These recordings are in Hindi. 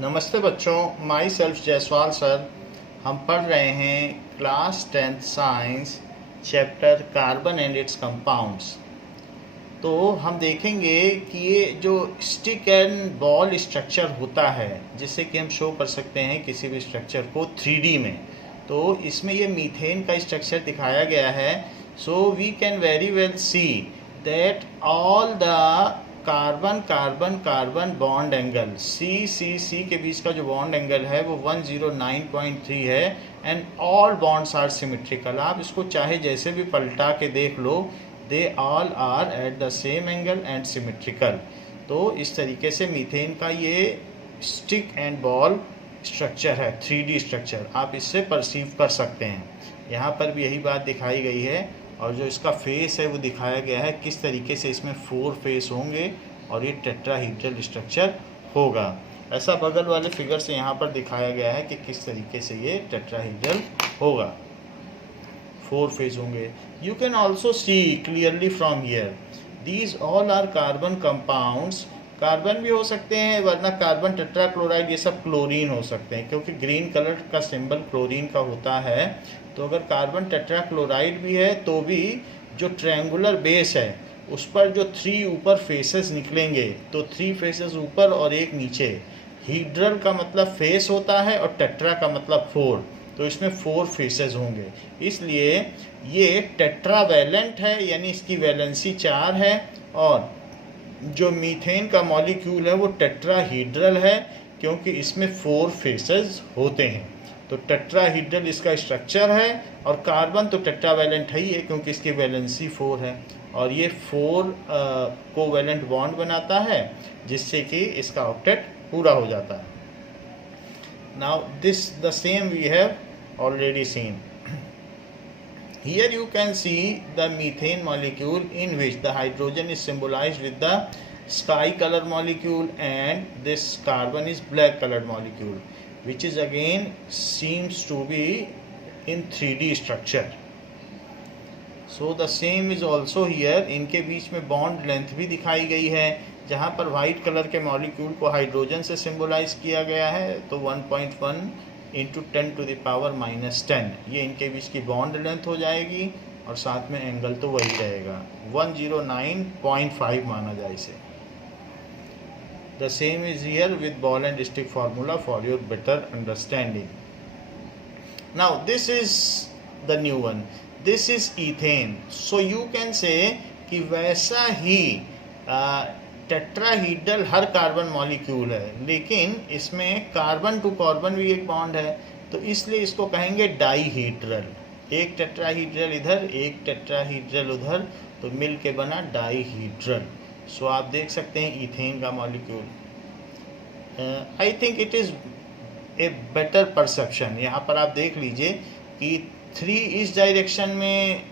नमस्ते बच्चों, माई सेल्फ जायसवाल सर। हम पढ़ रहे हैं class 10th science chapter carbon and it's compounds. तो हम देखेंगे कि ये जो स्टिक एंड बॉल स्ट्रक्चर होता है, जिससे कि हम शो कर सकते हैं किसी भी स्ट्रक्चर को 3D में। तो इसमें ये मीथेन का स्ट्रक्चर दिखाया गया है। So we can very well see that all the carbon carbon carbon bond angle C के बीच का जो बॉन्ड एंगल है वो 109.3 है and all bonds are symmetrical. आप इसको चाहे जैसे भी पलटा के देख लो, they all are at the same angle and symmetrical. तो इस तरीके से मीथेन का ये स्टिक एंड बॉल स्ट्रक्चर है, 3D स्ट्रक्चर, आप इससे परसीव कर सकते हैं। यहाँ पर भी यही बात दिखाई गई है और जो इसका फेस है वो दिखाया गया है किस तरीके से इसमें 4 फेस होंगे और ये टेट्राहीड्रल स्ट्रक्चर होगा। ऐसा बगल वाले फिगर से यहाँ पर दिखाया गया है कि किस तरीके से ये टेट्राहीड्रल होगा, 4 फेस होंगे। You can also see clearly from here these all are carbon compounds. Carbon भी हो सकते हैं, वरना कार्बन टेट्राक्लोराइड, ये सब क्लोरीन हो सकते हैं, क्योंकि ग्रीन कलर का सिंबल क्लोरीन का होता है। तो अगर कार्बन टेट्राक्लोराइड भी है तो भी जो ट्रायंगुलर बेस है उस पर जो 3 ऊपर फेसेस निकलेंगे, तो 3 फेसेस ऊपर और एक नीचे। हीड्रल का मतलब फेस होता है और टेट्रा का मतलब 4, तो इसमें 4 फेसेस होंगे, इसलिए ये टेट्रावैलेंट है, यानी इसकी वैलेंसी 4 है। और जो मीथेन का मॉलिक्यूल है वो टेट्राहीड्रल है, क्योंकि इसमें 4 फेसेस होते हैं। तो टेट्राहीड्रल इसका स्ट्रक्चर है, और कार्बन तो टेट्रावैलेंट है ही है, क्योंकि इसकी वैलेंसी 4 है, और ये 4 कोवैलेंट बॉन्ड बनाता है, जिससे कि इसका ऑक्टेट पूरा हो जाता है। Now this the same we have already seen. Here you can see the methane molecule, in which the hydrogen is symbolized with the sky color molecule and this carbon is black colored molecule, which is again seems to be in 3D structure. So the same is also here. इनके बीच में बॉन्ड लेंथ भी दिखाई गई है, जहाँ पर वाइट कलर के मॉलिक्यूल को हाइड्रोजन से सिम्बोलाइज किया गया है, तो 1.1 इंटू 10⁻⁻10 ये इनके बीच की बॉन्ड लेंथ हो जाएगी, और साथ में एंगल तो वही रहेगा, 109.5 माना जाए इसे। The same is here with ball and stick formula for your better understanding. Now this is the new one, this is ethane. So you can say कि वैसा ही टेट्राहीड्रल हर कार्बन मॉलिक्यूल है, लेकिन इसमें कार्बन टू कार्बन भी एक बॉन्ड है, तो इसलिए इसको कहेंगे डाईहीड्रल। एक टेट्राहीड्रल इधर, एक टेट्राहीड्रल उधर, तो मिल के बना डाईहीड्रल। सो आप देख सकते हैं ईथेन का molecule. I think it is a better perception. यहाँ पर आप देख लीजिए कि 3 इस डायरेक्शन में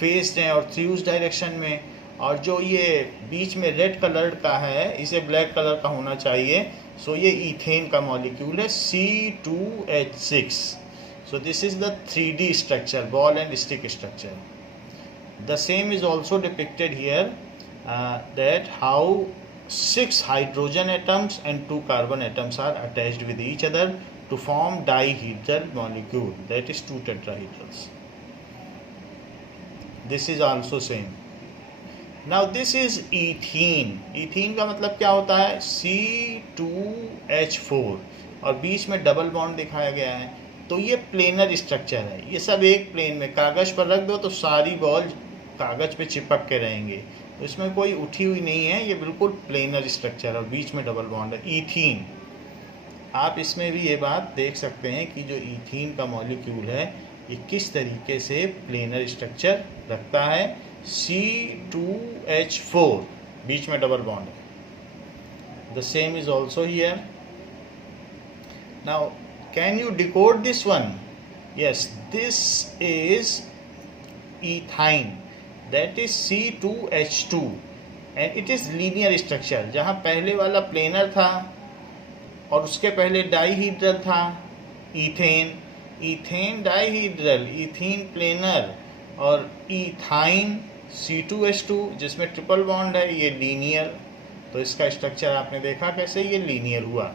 फेस्ड हैं और 3 उस डायरेक्शन में, और जो ये बीच में रेड कलर का है इसे ब्लैक कलर का होना चाहिए। सो ये ईथेन का मॉलिक्यूल है, C2H6। So this is the 3D structure, ball and stick structure. The same is also depicted here, that how 6 hydrogen atoms and 2 carbon atoms are attached with each other to form dihedral molecule, that is 2 tetrahedrals. This is also same. Now this is ethene. ethene का मतलब क्या होता है, C2H4, और बीच में डबल बॉन्ड दिखाया गया है। तो ये प्लेनर स्ट्रक्चर है, ये सब एक प्लेन में, कागज़ पर रख दो तो सारी बॉल कागज़ पे चिपक के रहेंगे, तो इसमें कोई उठी हुई नहीं है, ये बिल्कुल प्लेनर स्ट्रक्चर है, और बीच में डबल बॉन्ड है, ईथीन। आप इसमें भी ये बात देख सकते हैं कि जो ईथीन का मॉलिक्यूल है ये किस तरीके से प्लेनर स्ट्रक्चर रखता है, C2H4, बीच में डबल बॉन्ड है। The same is also here. Now can you decode this one? Yes, this is ethyne, that is C2H2 and it is linear structure. जहाँ पहले वाला प्लेनर था और उसके पहले डाईहीड्रल था, ईथेन, ईथेन डाईहीड्रल, ईथीन प्लेनर, और इथाइन C2H2 जिसमें ट्रिपल बॉन्ड है, ये लीनियर। तो इसका स्ट्रक्चर आपने देखा कैसे ये लीनियर हुआ।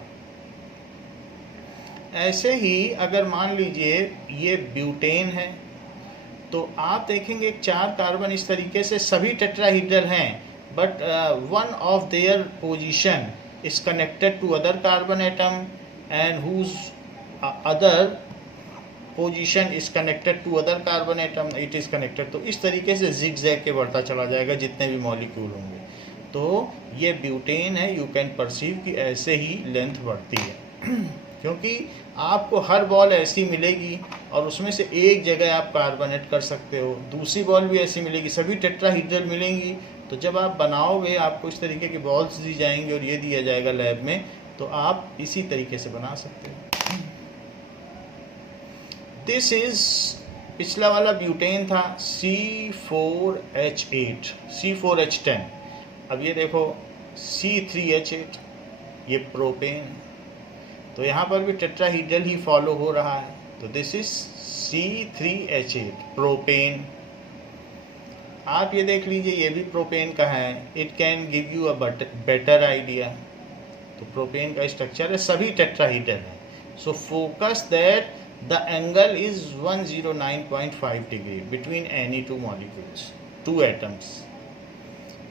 ऐसे ही अगर मान लीजिए ये ब्यूटेन है, तो आप देखेंगे 4 कार्बन इस तरीके से सभी टेट्राहीड्रल हैं, but one of their position is connected to other carbon atom and whose other position is connected to other carbon atom, it is connected. तो इस तरीके से जिग जैग के बढ़ता चला जाएगा जितने भी मॉलिक्यूल होंगे। तो ये ब्यूटेन है, यू कैन परसीव कि ऐसे ही लेंथ बढ़ती है क्योंकि आपको हर बॉल ऐसी मिलेगी और उसमें से एक जगह आप कार्बोनेट कर सकते हो, दूसरी बॉल भी ऐसी मिलेगी, सभी टेट्राहीड्रल मिलेंगी। तो जब आप बनाओगे आपको इस तरीके की बॉल्स दी जाएंगी और ये दिया जाएगा लैब में, तो आप इसी तरीके से बना सकते हो। दिस इज पिछला वाला ब्यूटेन था C4H8, C4H10। अब ये देखो C3H8, ये प्रोपेन। तो यहाँ पर भी टेट्राहीड्रल ही फॉलो हो रहा है। तो दिस इज C3H8 प्रोपेन। आप ये देख लीजिए, ये भी प्रोपेन का है। It can give you a better idea. तो प्रोपेन का स्ट्रक्चर है, सभी टेट्राहीड्रल है। So focus that the angle is 109.5 degree between any two molecules, two atoms.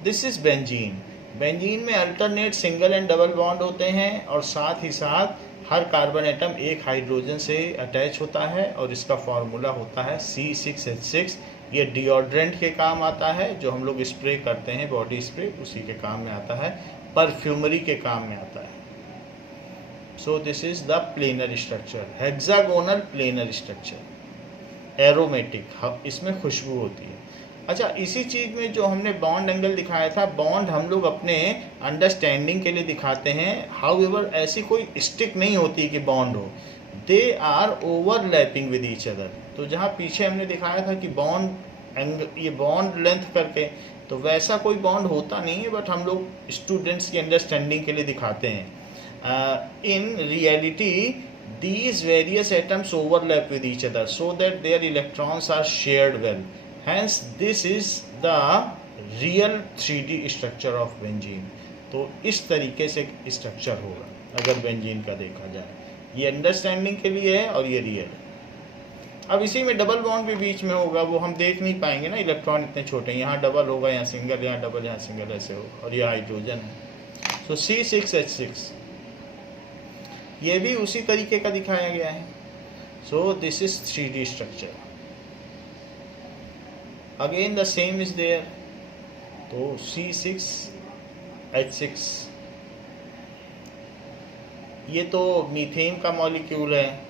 This is benzene. Benzene में alternate single and double bond होते हैं और साथ ही साथ हर कार्बन एटम एक हाइड्रोजन से अटैच होता है और इसका फॉर्मूला होता है C6H6। ये डिओड्रेंट के काम आता है, जो हम लोग स्प्रे करते हैं बॉडी स्प्रे, उसी के काम में आता है, परफ्यूमरी के काम में आता है। So this is the planar structure, hexagonal planar structure, aromatic, इसमें खुशबू होती है। अच्छा, इसी चीज़ में जो हमने बॉन्ड एंगल दिखाया था, बॉन्ड हम लोग अपने अंडरस्टैंडिंग के लिए दिखाते हैं। हाउएवर ऐसी कोई स्टिक नहीं होती कि बॉन्ड हो, they are overlapping with each other. तो जहाँ पीछे हमने दिखाया था कि बॉन्ड एंगल, ये बॉन्ड लेंथ करके, तो वैसा कोई बॉन्ड होता नहीं है, बट हम लोग स्टूडेंट्स की अंडरस्टैंडिंग के लिए दिखाते हैं। In reality, these various atoms overlap with each other so that their electrons are shared well. Hence, this is the real 3D structure of benzene. तो इस तरीके से स्ट्रक्चर होगा अगर बेंजीन का देखा जाए। ये अंडरस्टैंडिंग के लिए है और ये रियल है। अब इसी में डबल बॉन्ड भी बीच में होगा, वो हम देख नहीं पाएंगे ना, इलेक्ट्रॉन इतने छोटे। यहाँ डबल होगा, यहाँ सिंगल, यहाँ डबल, यहाँ सिंगल, ऐसे होगा। और ये हाइड्रोजन है। सो C6H6 ये भी उसी तरीके का दिखाया गया है। So this is 3D structure. Again the same is there. तो C6H6 ये तो मीथेन का मॉलिक्यूल है,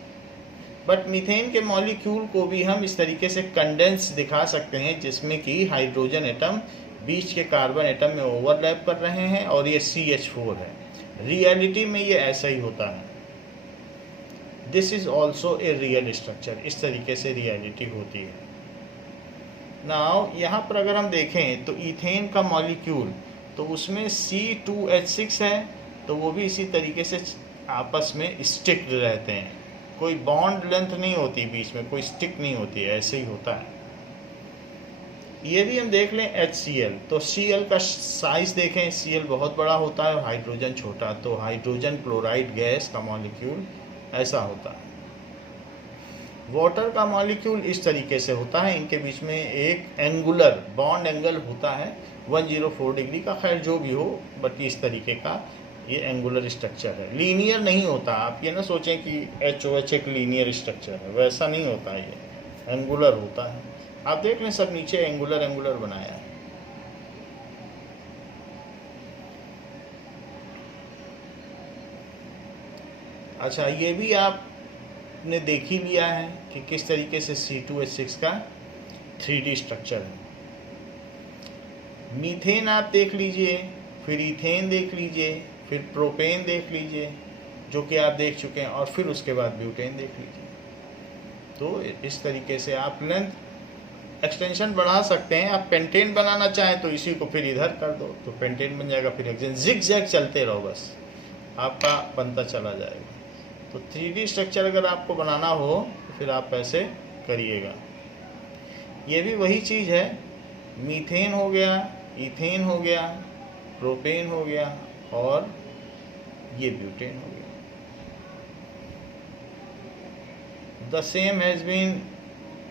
बट मीथेन के मॉलिक्यूल को भी हम इस तरीके से कंडेंस दिखा सकते हैं, जिसमें कि हाइड्रोजन एटम बीच के कार्बन एटम में ओवरलैप कर रहे हैं और ये CH4 है। रियलिटी में ये ऐसा ही होता है। This is also a real structure. इस तरीके से रियलिटी होती है। नाउ यहाँ पर अगर हम देखें तो इथेन का मॉलिक्यूल, तो उसमें C2H6 है, तो वो भी इसी तरीके से आपस में स्टिक रहते हैं। कोई बॉन्ड लेंथ नहीं होती बीच में, कोई स्टिक नहीं होती है, ऐसे ही होता है। ये भी हम देख लें HCl, तो Cl का साइज देखें, Cl बहुत बड़ा होता है और हाइड्रोजन छोटा। तो हाइड्रोजन क्लोराइड गैस का मॉलिक्यूल ऐसा होता है। वाटर का मॉलिक्यूल इस तरीके से होता है। इनके बीच में एक एंगुलर बॉन्ड एंगल होता है 104 डिग्री का। खैर जो भी हो, बट इस तरीके का ये एंगुलर स्ट्रक्चर है। लीनियर नहीं होता। आप ये ना सोचें कि HOH एक लीनियर स्ट्रक्चर है, वैसा नहीं होता। ये एंगुलर होता है। आप देख लें, सब नीचे एंगुलर एंगुलर बनाया है। अच्छा, ये भी आपने देख ही लिया है कि किस तरीके से C2H6 का 3D स्ट्रक्चर है। मीथेन आप देख लीजिए, फिर इथेन देख लीजिए, फिर प्रोपेन देख लीजिए, जो कि आप देख चुके हैं, और फिर उसके बाद ब्यूटेन देख लीजिए। तो इस तरीके से आप लेंथ एक्सटेंशन बढ़ा सकते हैं। आप पेंटेन बनाना चाहें तो इसी को फिर इधर कर दो, तो पेंटेन बन जाएगा। फिर एक जिग जैग चलते रहो, बस आपका बनता चला जाएगा। तो 3D स्ट्रक्चर अगर आपको बनाना हो तो फिर आप ऐसे करिएगा। ये भी वही चीज़ है। मीथेन हो गया, इथेन हो गया, प्रोपेन हो गया और ये ब्यूटेन हो गया। The same has been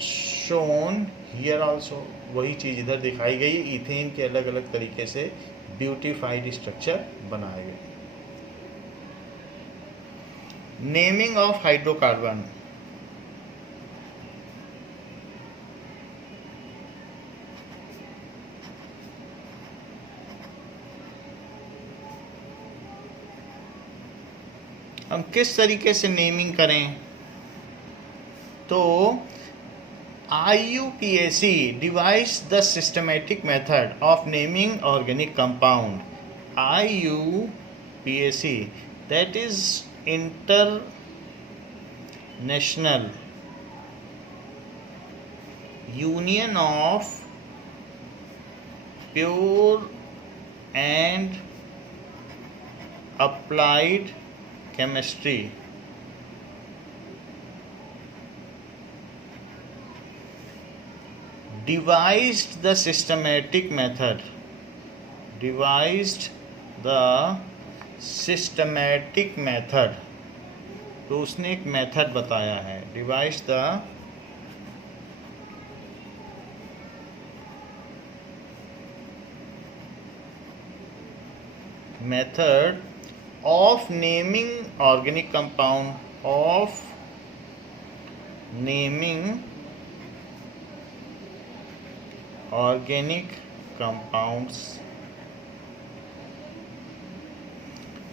shown here also, वही चीज़ इधर दिखाई गई। इथेन के अलग अलग तरीके से ब्यूटिफाइड स्ट्रक्चर बनाए गए। Naming of hydrocarbon. हम किस तरीके से नेमिंग करें? तो IUPAC devised the systematic method of naming organic compound. IUPAC, that is International Union of Pure and Applied Chemistry, devised the systematic method, तो उसने एक मेथड बताया है। Device the method of naming organic compounds,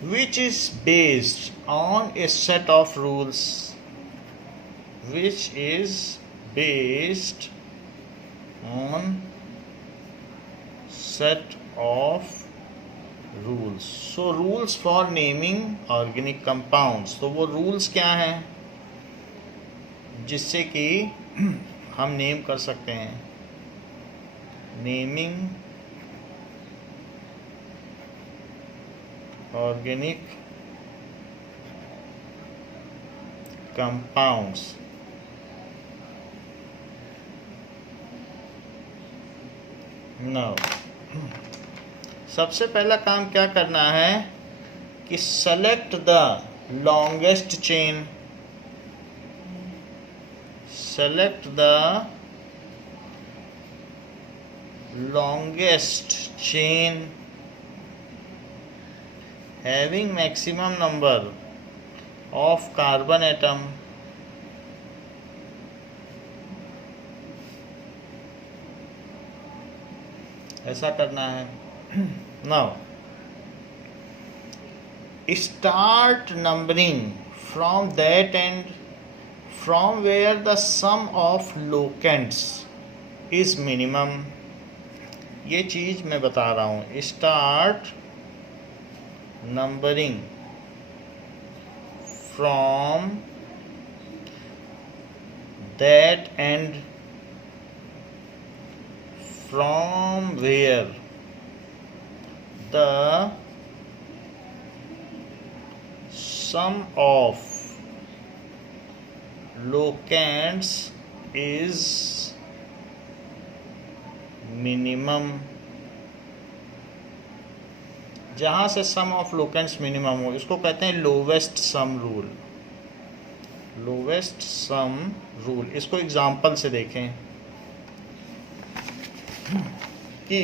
which is based on a set of rules, So rules for naming organic compounds, तो वो rules क्या हैं जिससे कि हम नेम कर सकते हैं? Naming organic compounds. नाउ सबसे पहला काम क्या करना है कि select the longest chain, having maximum number of carbon atom, ऐसा करना है। Now start numbering from that end from where the sum of locants is minimum। ये चीज़ मैं बता रहा हूँ। Start numbering from that and from where the sum of locants is minimum, जहाँ से सम ऑफ लोकेंट्स मिनिमम हो, इसको कहते हैं लोवेस्ट सम रूल। इसको एग्जांपल से देखें कि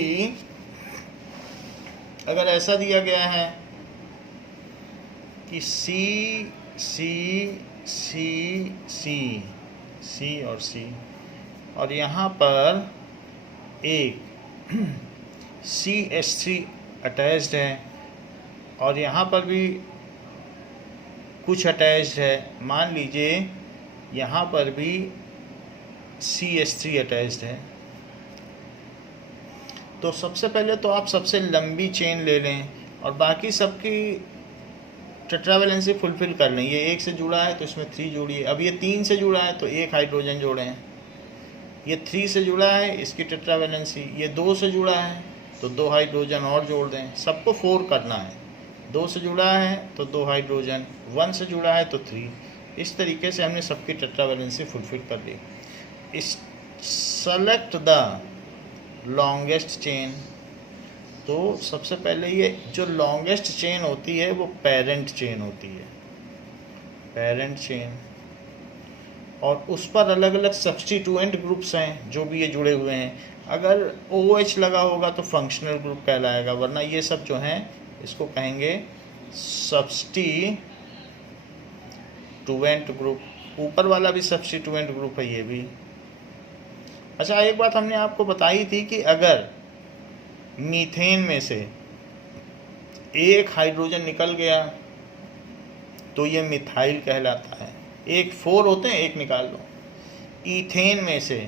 अगर ऐसा दिया गया है कि C और C, और यहाँ पर एक CH3 अटैच्ड है और यहाँ पर भी कुछ अटैच्ड है, मान लीजिए यहाँ पर भी CH3 अटैच्ड है, तो सबसे पहले तो आप सबसे लंबी चेन ले लें और बाकी सबकी टेट्रावैलेंसी फुलफिल कर लें। ये 1 से जुड़ा है तो इसमें 3 जोड़िए। अब ये 3 से जुड़ा है तो 1 हाइड्रोजन जोड़ें। ये 3 से जुड़ा है, इसकी टेट्रावैलेंसी। ये 2 से जुड़ा है तो 2 हाइड्रोजन और जोड़ दें। सबको 4 करना है। 2 से जुड़ा है तो 2 हाइड्रोजन, 1 से जुड़ा है तो 3। इस तरीके से हमने सबकी टेट्रावैलेंसी फुलफिल कर ली। सेलेक्ट द लॉन्गेस्ट चेन, तो सबसे पहले ये जो लॉन्गेस्ट चेन होती है वो पेरेंट चेन होती है, पेरेंट चेन। और उस पर अलग अलग सब्स्टिट्यूएंट ग्रुप्स हैं जो भी ये जुड़े हुए हैं। अगर OH लगा होगा तो फंक्शनल ग्रुप कहलाएगा, वरना ये सब जो हैं इसको कहेंगे सब्स्टिट्यूएंट ग्रुप। ऊपर वाला भी सब्स्टिट्यूएंट ग्रुप है ये भी। अच्छा, एक बात हमने आपको बताई थी कि अगर मीथेन में से एक हाइड्रोजन निकल गया तो ये मिथाइल कहलाता है। एक 4 होते हैं, एक निकाल लो। ईथेन में से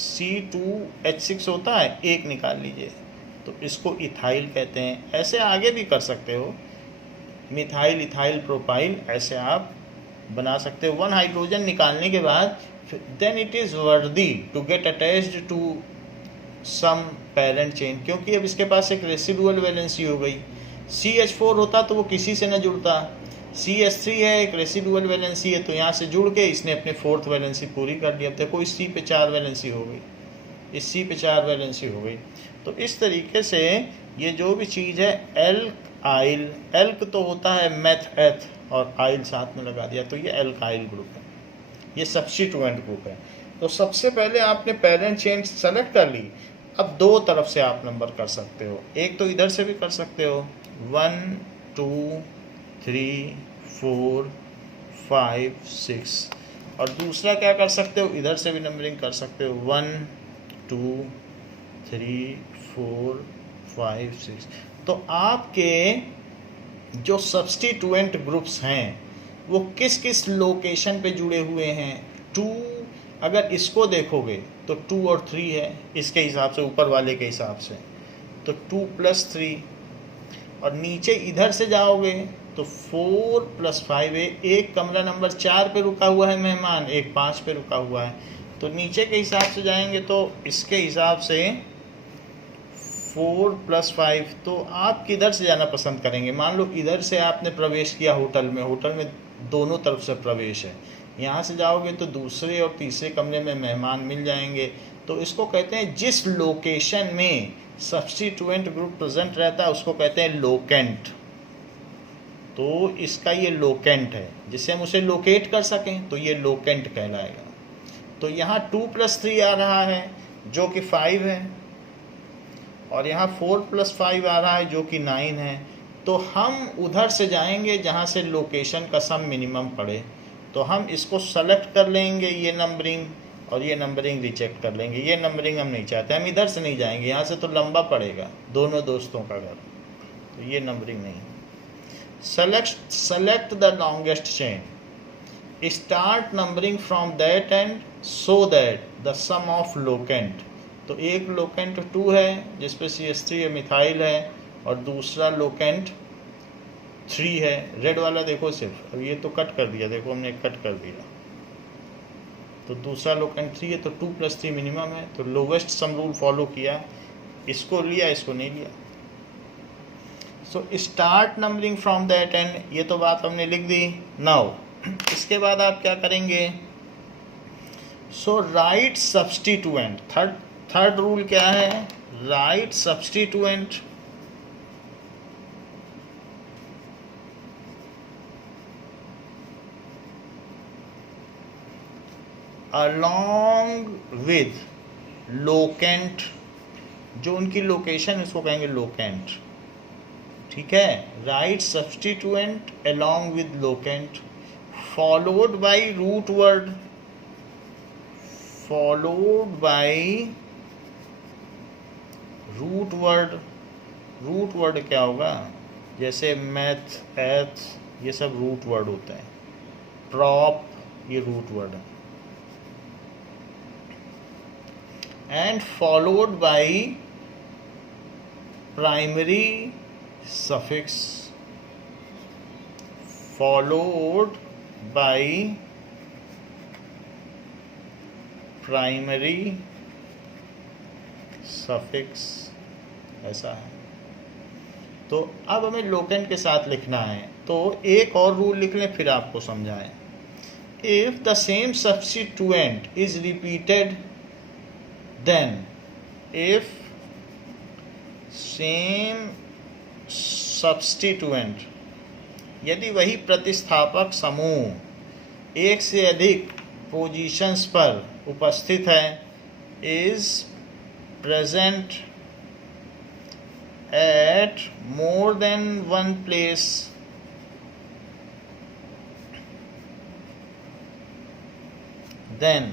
C2H6 होता है, एक निकाल लीजिए तो इसको इथाइल कहते हैं। ऐसे आगे भी कर सकते हो, मिथाइल, इथाइल, प्रोपाइल, ऐसे आप बना सकते हो। 1 हाइड्रोजन निकालने के बाद then it is worthy to get attached to some parent chain, क्योंकि अब इसके पास एक रेसिडुअल वैलेंसी हो गई। CH4 होता तो वो किसी से न जुड़ता, CH3 है, एक रेसिडुअल वैलेंसी है, तो यहाँ से जुड़ के इसने अपने 4th वैलेंसी पूरी कर ली। अब देखो इस C पे 4 वैलेंसी हो गई, इस C पे 4 वैलेंसी हो गई। तो इस तरीके से ये जो भी चीज़ है एल्काइल, एल्क तो होता है मेथ एथ और आइल साथ में लगा दिया तो ये एल्काइल ग्रुप है, ये सब्स्टिट्यूएंट ग्रुप है। तो सबसे पहले आपने पेरेंट चेन सेलेक्ट कर ली। अब 2 तरफ से आप नंबर कर सकते हो, एक तो इधर से भी कर सकते हो 1 2 3 4 5 6, और दूसरा क्या कर सकते हो, इधर से भी नंबरिंग कर सकते हो 1 2 3 4 5 6। तो आपके जो सब्स्टिट्यूएंट ग्रुप्स हैं वो किस किस लोकेशन पे जुड़े हुए हैं। 2, अगर इसको देखोगे तो 2 और 3 है इसके हिसाब से, ऊपर वाले के हिसाब से, तो 2 + 3। और नीचे इधर से जाओगे तो 4 + 5 है। एक कमरा नंबर 4 पे रुका हुआ है मेहमान, एक 5 पे रुका हुआ है, तो नीचे के हिसाब से जाएंगे तो इसके हिसाब से 4 + 5। तो आप किधर से जाना पसंद करेंगे। मान लो इधर से आपने प्रवेश किया होटल में, होटल में दोनों तरफ से प्रवेश है, यहाँ से जाओगे तो दूसरे और तीसरे कमरे में मेहमान मिल जाएंगे। तो इसको कहते हैं जिस लोकेशन में सब्स्टिट्यूएंट ग्रुप प्रेजेंट रहता है उसको कहते हैं लोकेंट। तो इसका ये लोकेंट है, जिससे हम उसे लोकेट कर सकें तो ये लोकेंट कहलाएगा। तो यहाँ 2 + 3 आ रहा है जो कि 5 है, और यहाँ 4 + 5 आ रहा है जो कि 9 है। तो हम उधर से जाएंगे जहाँ से लोकेशन का सम मिनिमम पड़े, तो हम इसको सेलेक्ट कर लेंगे ये नंबरिंग, और ये नंबरिंग रिजेक्ट कर लेंगे। ये नंबरिंग हम नहीं चाहते, हम इधर से नहीं जाएंगे, यहाँ से तो लंबा पड़ेगा दोनों दोस्तों का घर, तो ये नंबरिंग नहीं। Select the longest chain, start numbering from that end so that the sum of locant. तो एक लोकेंट 2 है जिस पे CH3 है, मिथाइल है, और दूसरा लोकेंट 3 है। रेड वाला देखो सिर्फ, अब ये तो कट कर दिया, देखो हमने कट कर दिया, तो दूसरा लोकेंट 3 है, तो 2 + 3 मिनिमम है, तो लोवेस्ट सम रूल फॉलो किया, इसको लिया, इसको नहीं लिया। So start numbering from that and, ये तो बात हमने लिख दी। नाउ इसके बाद आप क्या करेंगे, so right substituent. Third rule क्या है, right substituent along with locant, जो उनकी लोकेशन उसको कहेंगे लोकेंट, ठीक है। Right substituent along with locant, followed by root word, followed by root word. Root word क्या होगा, जैसे मैथ, एथ, ये सब रूट वर्ड होते हैं। प्रॉप, ये रूट वर्ड है। And followed by primary suffix, followed by primary suffix, ऐसा है। तो अब हमें लोकेंट के साथ लिखना है, तो एक और रूल लिख लें फिर आपको समझाएं। If the same substituent is repeated then, if same substituent, यदि वही प्रतिस्थापक समूह एक से अधिक पोजीशंस पर उपस्थित है, is present at more than one place, then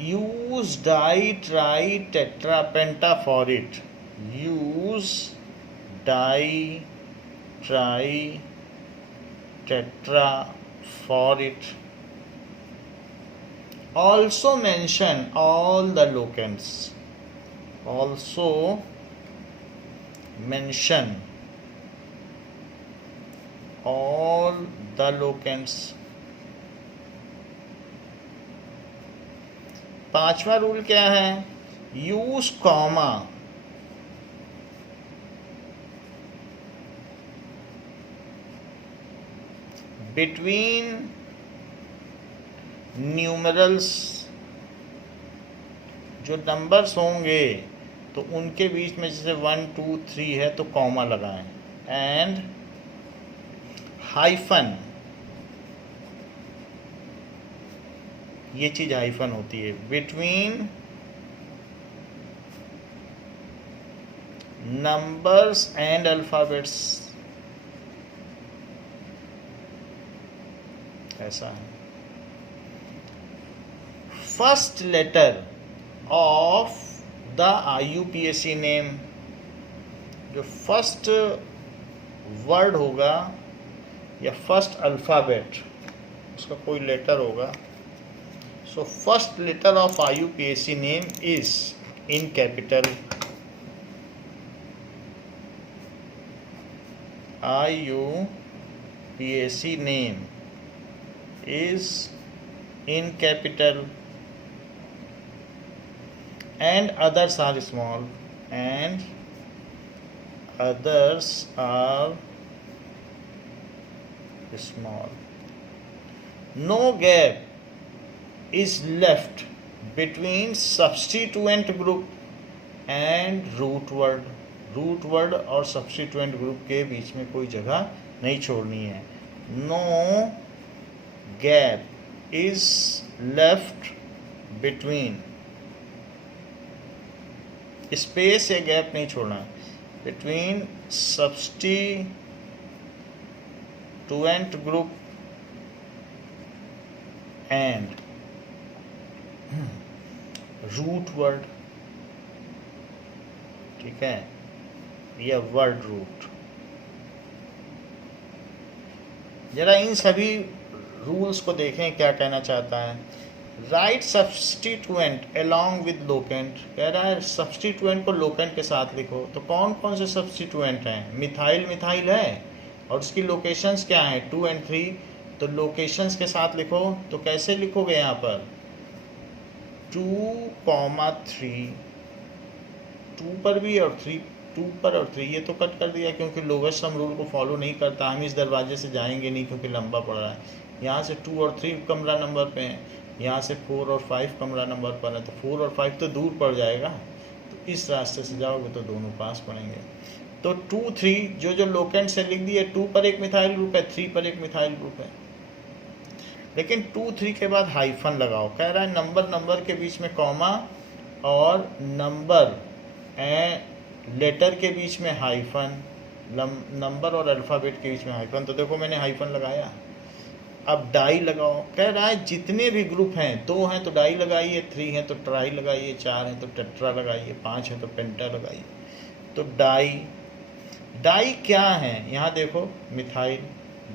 use di, tri, tetra, penta for it. Use di, tri, tetra for it. Also mention all the locants. Also mention all the locants. पांचवा रूल क्या है? Use comma between numerals. जो नंबर्स होंगे तो उनके बीच में जैसे 1 2 3 है तो कॉमा लगाएं। एंड हाइफन, ये चीज हाइफन होती है, बिटवीन नंबर्स एंड अल्फाबेट्स, ऐसा है। First letter of the IUPAC name, जो फर्स्ट वर्ड होगा या फर्स्ट अल्फाबेट, उसका कोई लेटर होगा। So first letter of IUPAC name is in capital. IUPAC name is in capital and others are small, and others are small. No gap is left between substituent group and root word. Root word और सब्स्टिट्यूएंट ग्रुप के बीच में कोई जगह नहीं छोड़नी है। No gap is left between, space या गैप नहीं छोड़ना, between substituent group and root word. ठीक है, या वर्ड रूट। जरा इन सभी रूल्स को देखें क्या कहना चाहता है। Right substituent along with locant, कह रहा है सब्स्टिट्यूएंट को लोकेंट के साथ लिखो। तो कौन कौन से सब्स्टिट्यूएंट हैं? मिथाइल मिथाइल है और उसकी लोकेशंस क्या हैं? 2 और 3। तो लोकेशंस के साथ लिखो। तो कैसे लिखोगे? यहाँ पर 2,3, 2 पर भी और 3, 2 पर और 3, ये तो कट कर दिया क्योंकि लोवेस्ट सम रूल को फॉलो नहीं करता। हम इस दरवाजे से जाएंगे नहीं क्योंकि लंबा पड़ रहा है। यहाँ से 2 और 3 कमरा नंबर पे हैं, यहाँ से 4 और 5 कमरा नंबर पर है, तो 4 और 5 तो दूर पड़ जाएगा। तो इस रास्ते से जाओगे तो दोनों पास पड़ेंगे। तो 2, 3 जो लोकेंट से लिख दिए, 2 पर एक मिथाइल ग्रुप है, 3 पर एक मिथाइल ग्रुप है। लेकिन 2, 3 के बाद हाइफन लगाओ। कह रहा है नंबर के बीच में कॉमा और नंबर लेटर के बीच में हाइफन, नंबर और अल्फ़ाबेट के बीच में हाइफन। तो देखो मैंने हाइफन लगाया। अब डाई लगाओ। कह रहा है जितने भी ग्रुप हैं, 2 हैं तो डाई लगाइए, 3 हैं तो ट्राई लगाइए, 4 हैं तो टेट्रा लगाइए, 5 हैं तो पेंटा लगाइए। तो डाई क्या है? यहाँ देखो मिथाइल,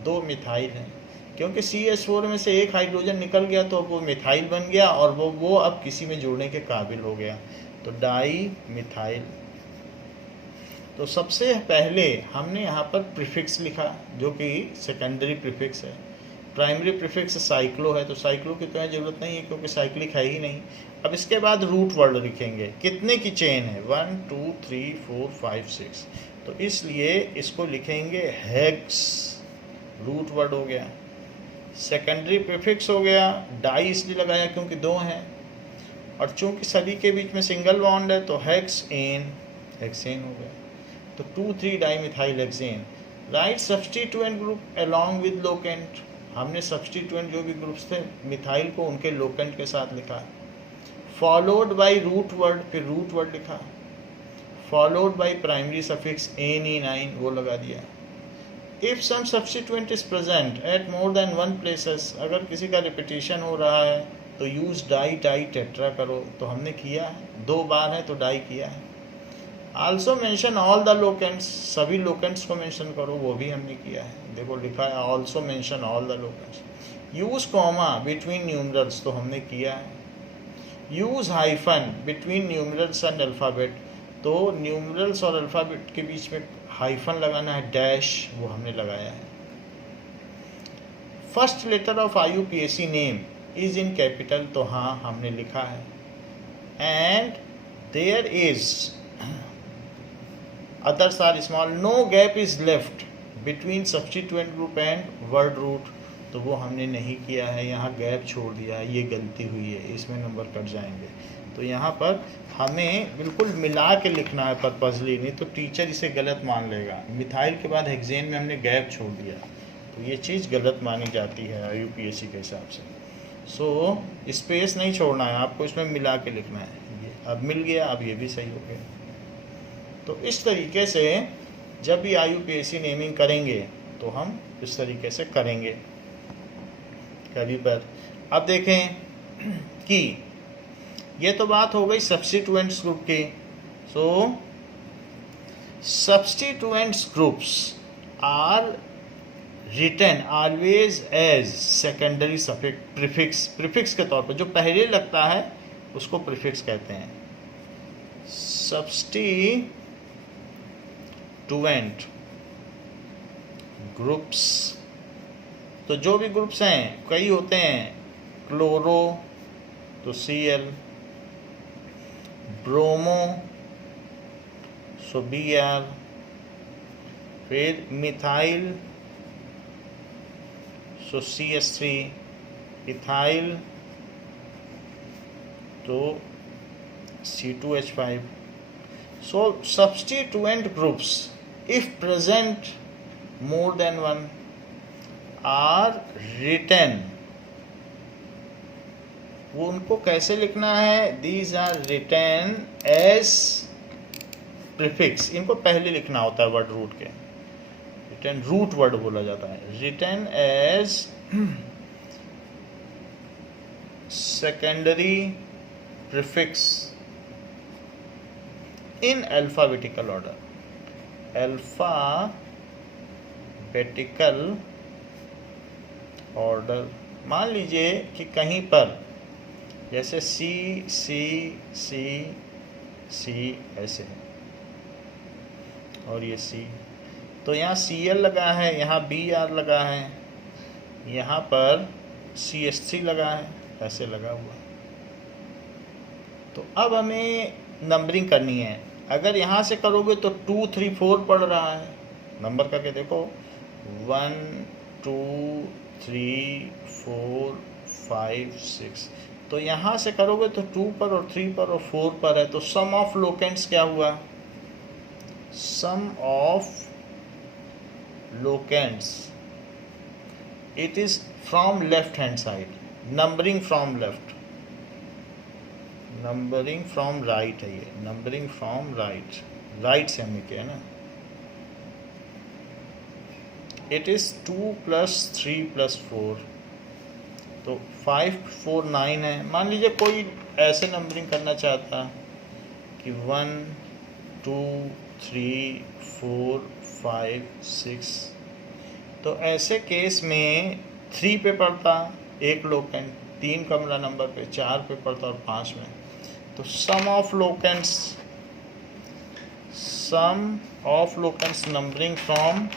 2 मिथाइल हैं क्योंकि CH4 में से एक हाइड्रोजन निकल गया तो वो मिथाइल बन गया और वो अब किसी में जोड़ने के काबिल हो गया। तो डाई मिथाइल। तो सबसे पहले हमने यहाँ पर प्रीफिक्स लिखा जो कि सेकेंडरी प्रीफिक्स है। प्राइमरी प्रीफिक्स साइक्लो है, तो साइक्लो की तो यहाँ जरूरत नहीं है क्योंकि साइक्लिक है ही नहीं। अब इसके बाद रूट वर्ड लिखेंगे। कितने की चेन है? 1 2 3 4 5 6। तो इसलिए इसको लिखेंगे हेक्स, रूट वर्ड हो गया। सेकेंडरी प्रीफिक्स हो गया। डाई इसलिए लगाया क्योंकि 2 हैं और चूंकि सभी के बीच में सिंगल बॉन्ड है तो हेक्सेन हो गया। तो 2, 3 di methyl hexane. Right substituent group along with locant. हमने सब्स्टिट्यूएंट जो भी ग्रुप्स थे मिथाइल को उनके लोकेंट के साथ लिखा है। फॉलोड बाय रूट वर्ड, फिर रूट वर्ड लिखा। Followed by primary suffix NE9 वो लगा दिया। If some substituent is present at more than one places, अगर किसी का रिपीटिशन हो रहा है तो यूज डाई टाई टेट्रा करो, तो हमने किया है, 2 बार है तो डाई किया है। Also mention all the locants, सभी लोकेंट्स को मेंशन करो, वो भी हमने किया है, देखो लिखा है also mention all the locants. Use comma between numerals, तो हमने किया है। Use hyphen between numerals and alphabet, तो न्यूमरल्स और अल्फ़ाबेट के बीच में हाइफन लगाना है, डैश, वो हमने लगाया है। First letter of IUPAC name is in capital, तो हाँ हमने लिखा है। And there is others are small, no gap is left between substituent group and word root, तो वो हमने नहीं किया है, यहाँ गैप छोड़ दिया है, ये गलती हुई है, इसमें नंबर कट जाएंगे। तो यहाँ पर हमें बिल्कुल मिला के लिखना है पर्पजली, नहीं तो टीचर इसे गलत मान लेगा। मिथाइल के बाद हेक्सेन में हमने गैप छोड़ दिया, तो ये चीज़ गलत मानी जाती है IUPAC के हिसाब से। सो स्पेस नहीं छोड़ना है आपको, इसमें मिला के लिखना है। ये अब मिल गया, अब ये भी सही हो गया। तो इस तरीके से जब भी IUPAC नेमिंग करेंगे तो हम इस तरीके से करेंगे कभी पर। अब देखें कि ये तो बात हो गई सब्स्टिट्यूएंट्स ग्रुप की। So substituents groups are written always as secondary suffix, prefix, prefix के तौर पर जो पहले लगता है उसको प्रीफिक्स कहते हैं। सब्स्टिट्यूएंट ग्रुप्स, तो जो भी ग्रुप्स हैं कई होते हैं, क्लोरो तो Cl, ब्रोमो सो Br, फिर मिथाइल सो CH3, इथाइल तो C2H5। So substituent groups if present more than one are written, वो उनको कैसे लिखना है, these are written as prefix, इनको पहले लिखना होता है वर्ड रूट के, रिटन रूट वर्ड बोला जाता है, written as secondary prefix in alphabetical order, alphabetical order. मान लीजिए कि कहीं पर जैसे C C C C ऐसे है और ये C, तो यहाँ Cl लगा है, यहाँ Br लगा है, यहाँ पर CH3 लगा है, ऐसे लगा हुआ। तो अब हमें नंबरिंग करनी है। अगर यहाँ से करोगे तो 2 3 4 पढ़ रहा है, नंबर करके देखो 1 2 3 4 5 6, तो यहाँ से करोगे तो 2 पर और 3 पर और 4 पर है, तो सम ऑफ लोकेंट्स क्या हुआ, sum of locants it is from left hand side, numbering from left, numbering from right है ये, नंबरिंग फ्रॉम राइट, राइट से हमने किया ना। इट इज 2 + 3 + 4, तो 5 4 9 है। मान लीजिए कोई ऐसे नंबरिंग करना चाहता कि 1 2 3 4 5 6, तो ऐसे केस में 3 पे पड़ता एक लोकेंट, 3 कमरा नंबर पे, 4 पे पड़ता और 5 में। तो sum of locants numbering from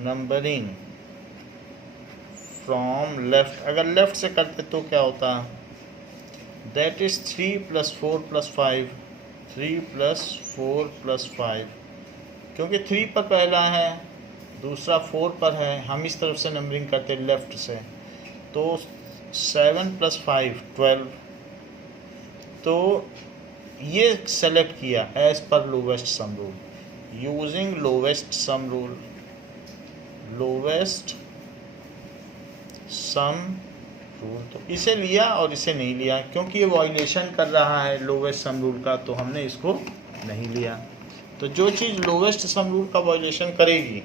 numbering from left, अगर लेफ्ट से करते तो क्या होता, दैट इज 3 + 4 + 5, 3 + 4 + 5, क्योंकि 3 पर पहला है, दूसरा 4 पर है, हम इस तरफ से नंबरिंग करते लेफ्ट से, तो 7 + 5 12, तो ये सेलेक्ट किया as per lowest sum rule, using lowest sum rule, lowest sum rule, तो इसे लिया और इसे नहीं लिया क्योंकि ये वायलेशन कर रहा है लोवेस्ट सम रूल का, तो हमने इसको नहीं लिया। तो जो चीज़ लोवेस्ट सम रूल का वायलेशन करेगी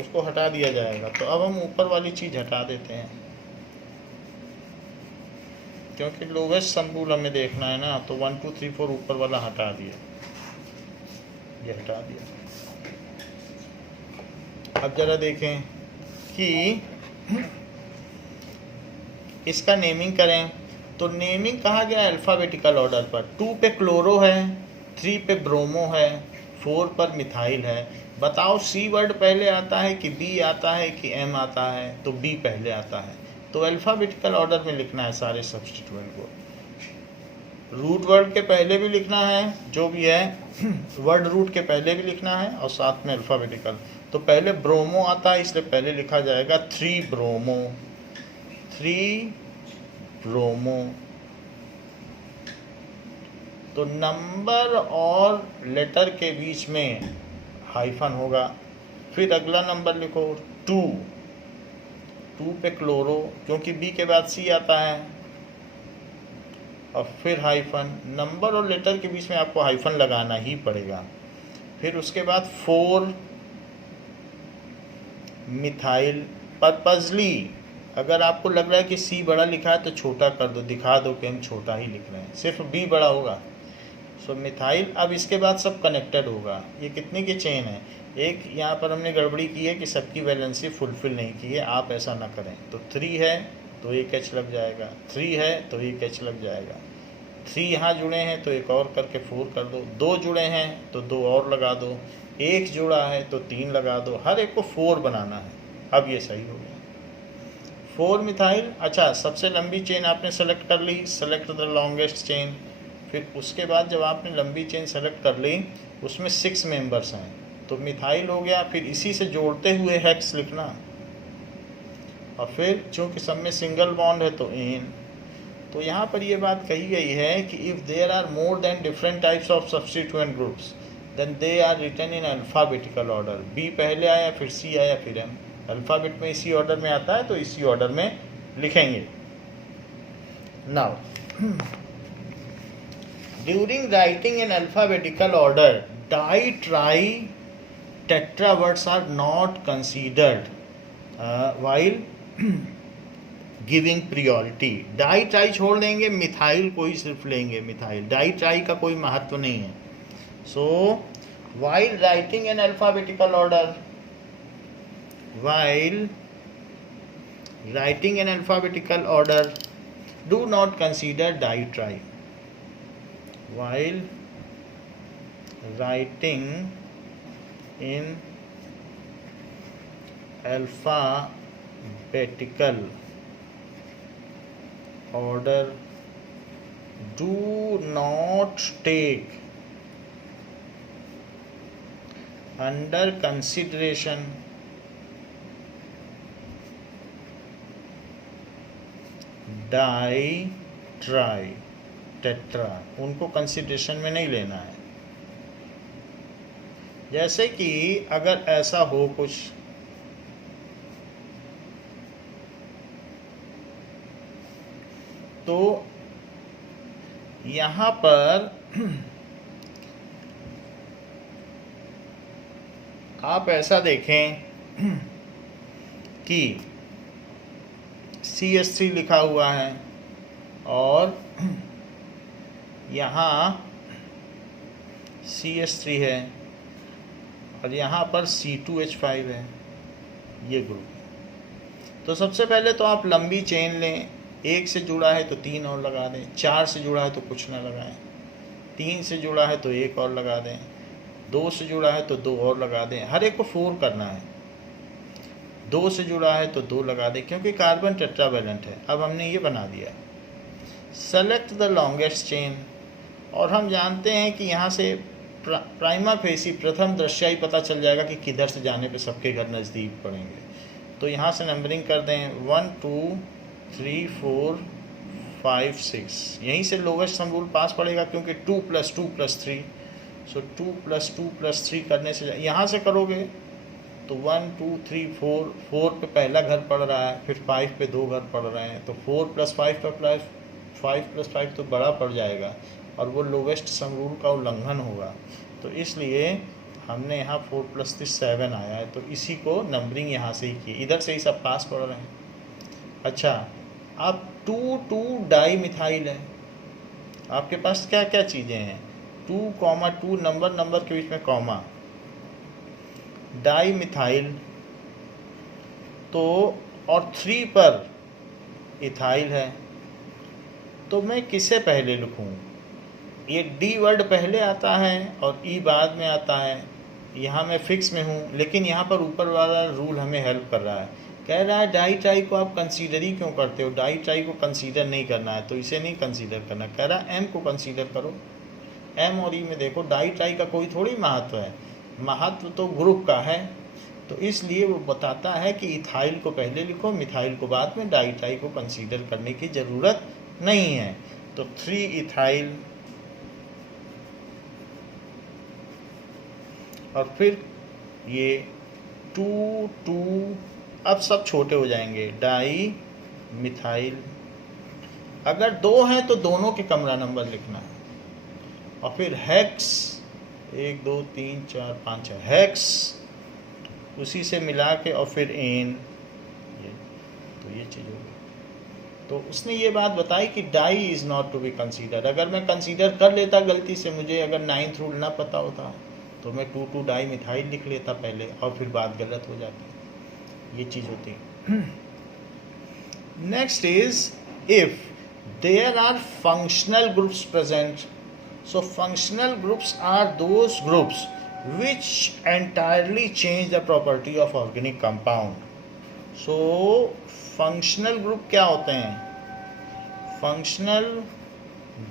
उसको हटा दिया जाएगा। तो अब हम ऊपर वाली चीज़ हटा देते हैं क्योंकि लोवेस्ट सम रूल हमें देखना है ना, तो 1 2 3 4 ऊपर वाला हटा दिया, ये हटा दिया। अब जरा देखें कि इसका नेमिंग करें, तो नेमिंग कहा गया अल्फ़ाबेटिकल ऑर्डर पर। 2 पे क्लोरो है, 3 पे ब्रोमो है, 4 पर मिथाइल है। बताओ सी वर्ड पहले आता है कि बी आता है कि एम आता है? तो बी पहले आता है। तो अल्फ़ाबेटिकल ऑर्डर में लिखना है सारे सब्स्टिट्यूएंट को। रूट वर्ड के पहले भी लिखना है, जो भी है वर्ड रूट के पहले भी लिखना है और साथ में अल्फ़ाबेटिकल। तो पहले ब्रोमो आता है इसलिए पहले लिखा जाएगा 3 ब्रोमो, 3 ब्रोमो। तो नंबर और लेटर के बीच में हाइफन होगा। फिर अगला नंबर लिखो 2, 2 पे क्लोरो क्योंकि बी के बाद सी आता है, और फिर हाइफन। नंबर और लेटर के बीच में आपको हाइफन लगाना ही पड़ेगा। फिर उसके बाद 4 मिथाइल। पर्पजली अगर आपको लग रहा है कि सी बड़ा लिखा है तो छोटा कर दो, दिखा दो कि हम छोटा ही लिख रहे हैं, सिर्फ बी बड़ा होगा। सो मिथाइल। अब इसके बाद सब कनेक्टेड होगा। ये कितने की चेन है? एक यहाँ पर हमने गड़बड़ी की है कि सबकी वैलेंसी फुलफिल नहीं की है, आप ऐसा ना करें। तो 3 है तो एक एच लग जाएगा, 3 है तो एक एच लग जाएगा, 3 यहाँ जुड़े हैं तो एक और करके 4 कर दो, 2 जुड़े हैं तो 2 और लगा दो, 1 जुड़ा है तो 3 लगा दो, हर एक को 4 बनाना है। अब ये सही हो गया 4 मिथाइल। अच्छा, सबसे लंबी चेन आपने सेलेक्ट कर ली, सेलेक्ट द लॉन्गेस्ट चेन। फिर उसके बाद जब आपने लंबी चेन सेलेक्ट कर ली उसमें 6 मेंबर्स हैं तो मिथाइल हो गया। फिर इसी से जोड़ते हुए हेक्स लिखना, और फिर चूँकि सब में सिंगल बॉन्ड है तो इन। तो यहाँ पर ये बात कही गई है कि if there are more than different types of substituent groups then they are written in alphabetical order. B पहले आया, फिर सी आया, फिर एम। अल्फ़ाबेट में इसी ऑर्डर में आता है तो इसी ऑर्डर में लिखेंगे। Now during writing in alphabetical order di tri tetra words are not considered while giving priority. Di tri छोड़ देंगे, मिथाइल को ही सिर्फ लेंगे। मिथाइल डाई ट्राई का कोई महत्व नहीं है। So while writing in alphabetical order, while writing in alphabetical order do not consider ditry. While writing in alphabetical order do not take under consideration die tri tetra. उनको कंसिडरेशन में नहीं लेना है। जैसे कि अगर ऐसा हो कुछ, तो यहाँ पर आप ऐसा देखें कि CH3 लिखा हुआ है और यहाँ CH3 है और यहाँ पर C2H5 है, ये ग्रुप है। तो सबसे पहले तो आप लंबी चेन लें। 1 से जुड़ा है तो 3 और लगा दें, 4 से जुड़ा है तो कुछ ना लगाएं, 3 से जुड़ा है तो 1 और लगा दें, 2 से जुड़ा है तो 2 और लगा दें। हर एक को 4 करना है। 2 से जुड़ा है तो 2 लगा दें क्योंकि कार्बन टेट्रावैलेंट है। अब हमने ये बना दिया। सेलेक्ट द लॉन्गेस्ट चेन, और हम जानते हैं कि यहाँ से प्राइमा फेसी प्रथम दृश्या ही पता चल जाएगा कि किधर से जाने पे सबके घर नज़दीक पड़ेंगे। तो यहाँ से नंबरिंग कर दें 1 2 3 4 5 6, यहीं से लोवेस्ट सम रूल पास पड़ेगा क्योंकि 2 + 2 + 3, सो 2 + 2 + 3 करने से यहाँ से करोगे तो 1 2 3 4, 4 पे पहला घर पड़ रहा है, फिर 5 पे 2 घर पड़ रहे हैं, तो 4 + 5 पर प्लस 5 + 5 तो बड़ा पड़ जाएगा और वो लोवेस्ट सम रूल का उल्लंघन होगा। तो इसलिए हमने यहाँ 4 + 3 7 आया है, तो इसी को नंबरिंग यहाँ से ही की, इधर से ही सब पास पड़ रहे हैं। अच्छा, अब 2 डाई मिथाइल है, आपके पास क्या क्या चीज़ें हैं, 2, 2 नंबर के बीच में कॉमा, डाई मिथाइल तो, और 3 पर इथाइल है, तो मैं किसे पहले लिखूं? ये डी वर्ड पहले आता है और ई बाद में आता है। यहाँ मैं फिक्स में हूँ, लेकिन यहाँ पर ऊपर वाला रूल हमें हेल्प कर रहा है, कह रहा है डाई ट्राई को आप कंसीडर ही क्यों करते हो, डाई ट्राई को कंसीडर नहीं करना है तो इसे नहीं कंसीडर करना, कह रहा है एम को कंसीडर करो। एम और ई में देखो डाई ट्राई का कोई थोड़ी महत्व है, महत्व तो ग्रुप का है, तो इसलिए वो बताता है कि इथाइल को पहले लिखो, मिथाइल को बाद में, डाई ट्राई को कंसीडर करने की ज़रूरत नहीं है। तो 3 इथाइल और फिर ये 2 अब सब छोटे हो जाएंगे, डाई मिथाइल, अगर 2 हैं तो दोनों के कमरा नंबर लिखना है, और फिर हेक्स 1 2 3 4 5 है हेक्स, उसी से मिला के, और फिर एन, तो ये चीज़ होगी। तो उसने ये बात बताई कि di is not to be consider, अगर मैं कंसीडर कर लेता गलती से, मुझे अगर 9th रूल ना पता होता तो मैं 2 डाई मिथाइल लिख लेता पहले और फिर बात गलत हो जाती, ये चीज़ होती है। Next is if there are functional groups present, so functional groups are those groups which entirely change the property of organic compound. So functional group क्या होते हैं? Functional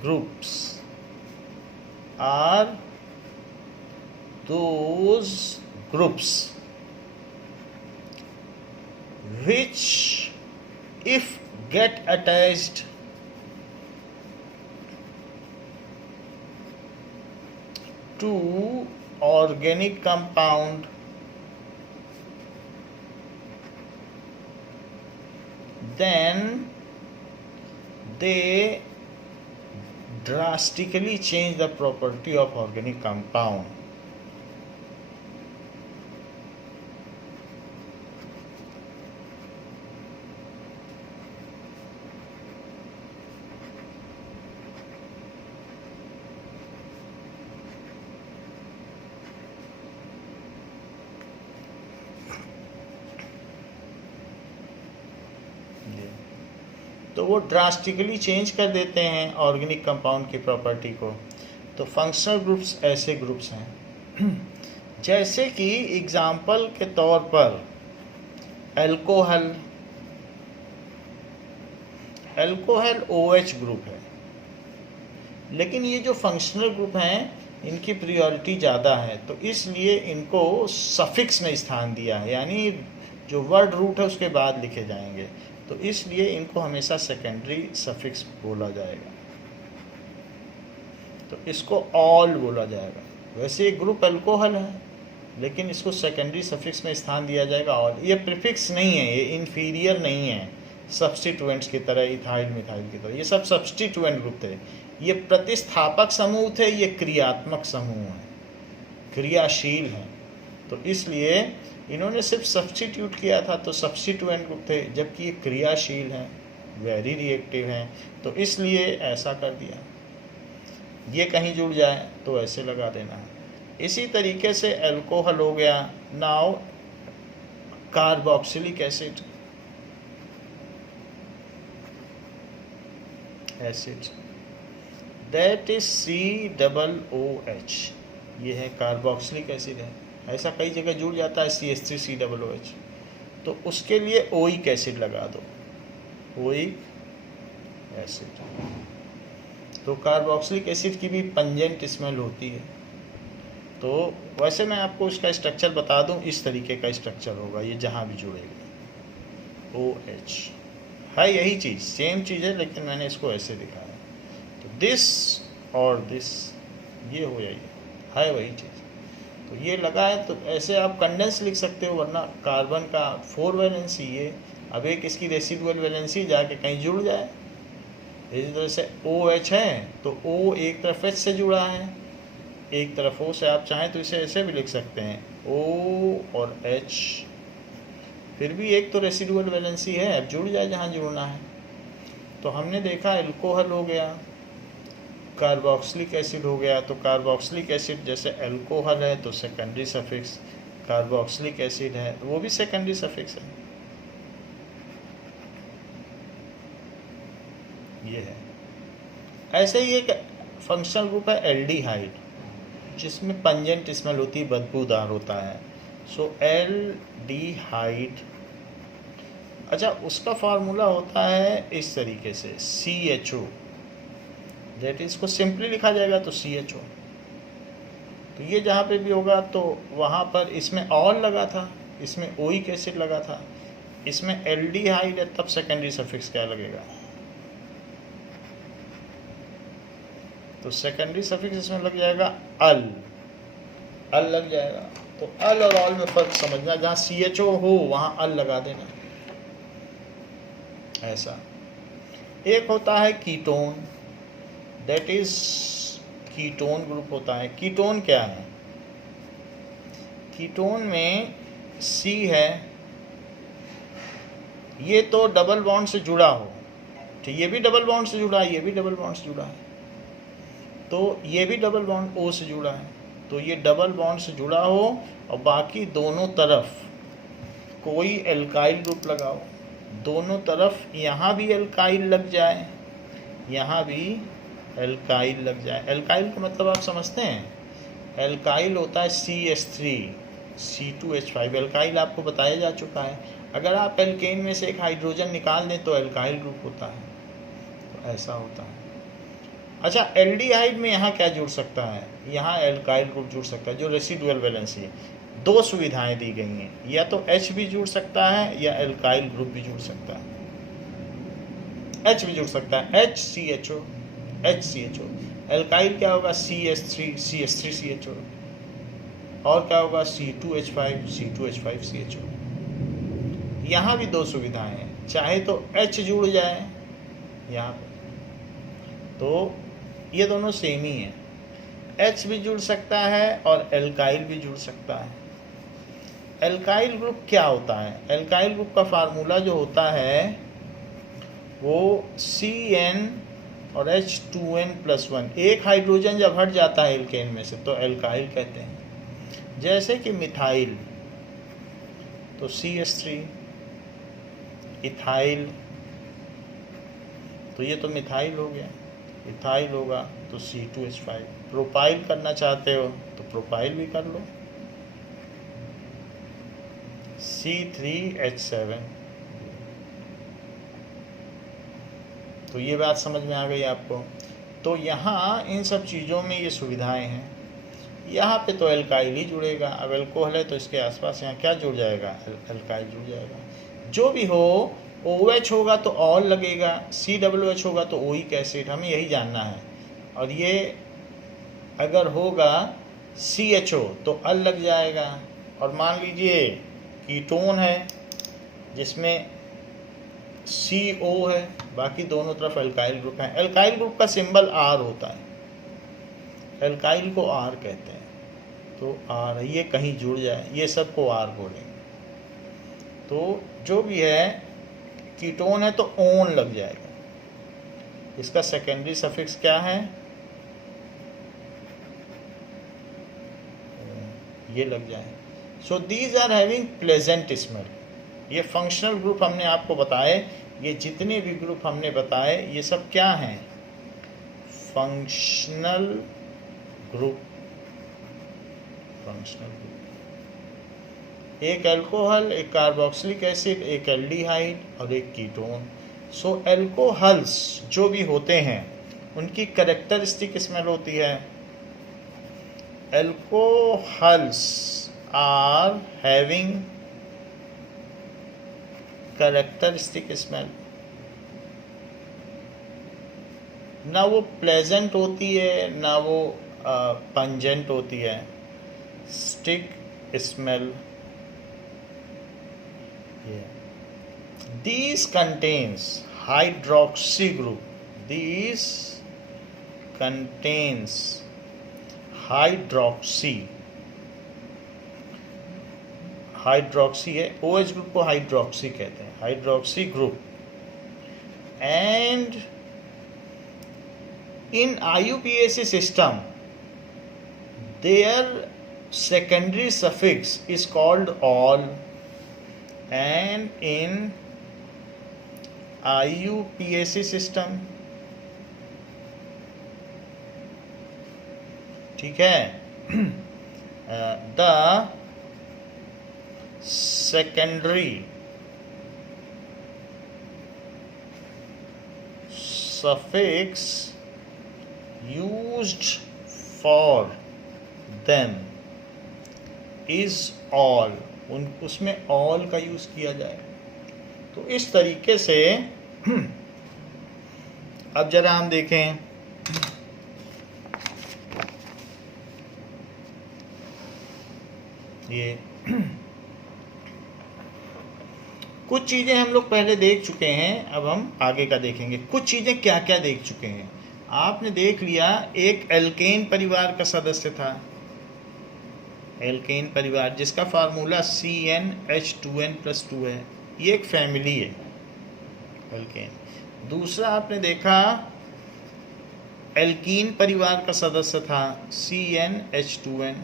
groups are those groups which if get attached to organic compound then they drastically change the property of organic compound. तो वो ड्रास्टिकली चेंज कर देते हैं ऑर्गेनिक कंपाउंड की प्रॉपर्टी को। तो फंक्शनल ग्रुप्स ऐसे ग्रुप्स हैं जैसे कि एग्जाम्पल के तौर पर अल्कोहल, अल्कोहल OH ग्रुप है, लेकिन ये जो फंक्शनल ग्रुप हैं इनकी प्रायोरिटी ज़्यादा है, तो इसलिए इनको सफिक्स में स्थान दिया है, यानी जो वर्ड रूट है उसके बाद लिखे जाएंगे, तो इसलिए इनको हमेशा सेकेंडरी सफिक्स बोला जाएगा, तो इसको ऑल बोला जाएगा। वैसे एक ग्रुप अल्कोहल है लेकिन इसको सेकेंडरी सफिक्स में स्थान दिया जाएगा ऑल। ये प्रीफिक्स नहीं है, ये इन्फीरियर नहीं है सब्स्टिट्यूएंट्स की तरह, इथाइल मिथाइल की तरह, ये सब सब्स्टिट्यूएंट ग्रुप थे। ये प्रतिस्थापक समूह थे, ये क्रियात्मक समूह हैं, क्रियाशील हैं, तो इसलिए इन्होंने सिर्फ सब्स्टिट्यूट किया था तो सब्स्टिट्यूएंट ग्रुप थे, जबकि ये क्रियाशील हैं, वेरी रिएक्टिव हैं, तो इसलिए ऐसा कर दिया। ये कहीं जुड़ जाए तो ऐसे लगा देना है। इसी तरीके से अल्कोहल हो गया। Now carboxylic acid, that is COOH, ये है कार्बोक्सिलिक एसिड है। ऐसा कई जगह जुड़ जाता है CH3COOH, तो उसके लिए ओइक एसिड लगा दो, ओइक एसिड। तो कार्बोक्सिलिक एसिड की भी पंजेंट स्मेल होती है। तो वैसे मैं आपको इसका स्ट्रक्चर बता दूं, इस तरीके का स्ट्रक्चर होगा ये जहाँ भी जुड़ेगा, OH है यही चीज़, सेम चीज़ है, लेकिन मैंने इसको ऐसे लिखा है। तो दिस और दिस ये हो जाइए, है वही चीज़। तो ये लगा है, तो ऐसे आप कंडेंस लिख सकते हो, वरना कार्बन का 4 वैलेंसी ये, अब एक इसकी रेसिडुअल वैलेंसी जाके कहीं जुड़ जाए। इसी तरह से OH है तो O एक तरफ H से जुड़ा है, एक तरफ O से, आप चाहें तो इसे ऐसे भी लिख सकते हैं O और H, फिर भी एक तो रेसिडुअल वैलेंसी है, अब जुड़ जाए जहाँ जुड़ना है। तो हमने देखा एल्कोहल हो गया, कार्बोक्सिलिक एसिड हो गया। तो कार्बोक्सिलिक एसिड जैसे एल्कोहल है तो सेकेंडरी सफिक्स, कार्बोक्सिलिक एसिड है तो वो भी सेकेंडरी सफिक्स है। ये है। ऐसे ही एक फंक्शनल ग्रुप है एल्डिहाइड, जिसमें पंजेंट स्मेल होती है, बदबूदार होता है। सो एल्डिहाइड, अच्छा उसका फार्मूला होता है इस तरीके से CHO, दैट इज को सिंपली लिखा जाएगा तो CHO। तो ये जहाँ पे भी होगा तो वहाँ पर इसमें ऑल लगा था, इसमें ओइक एसिड लगा था, इसमें एल्डिहाइड है, तब सेकेंडरी सफिक्स क्या लगेगा, तो सेकेंडरी सफिक्स इसमें लग जाएगा अल लग जाएगा। तो अल और ऑल में फर्क समझना, जहाँ CHO हो वहाँ अल लगा देना, ऐसा। एक होता है ketone, that is ketone group होता है। कीटोन क्या है, कीटोन में C है, ये तो डबल बॉन्ड से जुड़ा हो, तो ये भी डबल बॉन्ड से जुड़ा है, ये भी डबल बॉन्ड से जुड़ा है, तो ये भी डबल बॉन्ड O से जुड़ा है, तो ये डबल बॉन्ड से जुड़ा हो और बाकी दोनों तरफ कोई एल्काइल ग्रुप लगाओ, दोनों तरफ यहाँ भी एल्काइल लग जाए, यहाँ भी एल्काइल लग जाए। एल्काइल का मतलब आप समझते हैं, एल्काइल होता है CH3 C2H5, एल्काइल आपको बताया जा चुका है। अगर आप एल्केन में से एक हाइड्रोजन निकाल दें तो एल्काइल ग्रुप होता है, तो ऐसा होता है। अच्छा एल्डिहाइड में यहाँ क्या जुड़ सकता है, यहाँ एल्काइल ग्रुप जुड़ सकता है, जो रेसिडुअल वैलेंसी है। दो सुविधाएं दी गई हैं, या तो H भी जुड़ सकता है या एल्काइल ग्रुप भी जुड़ सकता है। H भी जुड़ सकता है, HCHO, एल्काइल क्या होगा CH3CHO, और क्या होगा C2H5CHO। यहाँ भी दो सुविधाएं हैं, चाहे तो H जुड़ जाए यहाँ पे, तो ये दोनों सेम ही हैं, H भी जुड़ सकता है और एल्काइल भी जुड़ सकता है। एल्काइल ग्रुप क्या होता है, एल्काइल ग्रुप का फार्मूला जो होता है वो CN और H2N+1, एक हाइड्रोजन जब हट जाता है एल्केन में से तो एल्काइल कहते हैं। जैसे कि मिथाइल तो CH3, इथाइल तो ये तो मिथाइल हो गया, इथाइल होगा तो C2H5। प्रोपाइल करना चाहते हो तो प्रोपाइल भी कर लो, C3H7। तो ये बात समझ में आ गई आपको। तो यहाँ इन सब चीज़ों में ये सुविधाएं हैं। यहाँ पे तो एल्काइल ही जुड़ेगा, अब एल्कोहल है तो इसके आसपास यहाँ क्या जुड़ जाएगा, एल्काइल जुड़ जाएगा। जो भी हो, OH होगा तो ऑल लगेगा, COOH होगा तो ओइक एसिड, हमें यही जानना है। और ये अगर होगा CHO तो अल लग जाएगा। और मान लीजिए कीटोन है जिसमें CO है, बाकी दोनों तरफ एल्काइल ग्रुप है। एल्काइल ग्रुप का सिंबल R होता है, एल्काइल को R कहते हैं, तो R ये कहीं जुड़ जाए, ये सबको R बोलेंगे। तो जो भी है कीटोन है तो ओन लग जाएगा, इसका सेकेंडरी सफिक्स क्या है, ये लग जाए। So these are having pleasant smell. ये फंक्शनल ग्रुप हमने आपको बताए, ये जितने भी ग्रुप हमने बताए ये सब क्या हैं, फंक्शनल ग्रुप। फंक्शनल ग्रुप, एक अल्कोहल, एक कार्बोक्सिलिक एसिड, एक एल्डिहाइड और एक कीटोन। सो एल्कोहल्स जो भी होते हैं उनकी कैरेक्टरिस्टिक स्मेल होती है। Alcohols are having characteristic smell, ना वो प्लेजेंट होती है ना वो पंजेंट होती है। Stick smell. These contains hydroxy group. These contains hydroxy है, OH ग्रुप को हाइड्रोक्सी कहते हैं, hydroxy group. And in IUPAC system their secondary suffix is called all, and in IUPAC system, ठीक है, the secondary suffix used for them is all, उसमें all का यूज किया जाए। तो इस तरीके से अब जरा हम देखें, ये कुछ चीज़ें हम लोग पहले देख चुके हैं, अब हम आगे का देखेंगे। कुछ चीज़ें क्या क्या देख चुके हैं। आपने देख लिया एक एल्केन परिवार का सदस्य था, एल्केन परिवार जिसका फार्मूला CnH2n+2 है, ये एक फैमिली है एल्केन। दूसरा आपने देखा एल्कीन परिवार का सदस्य था CnH2n।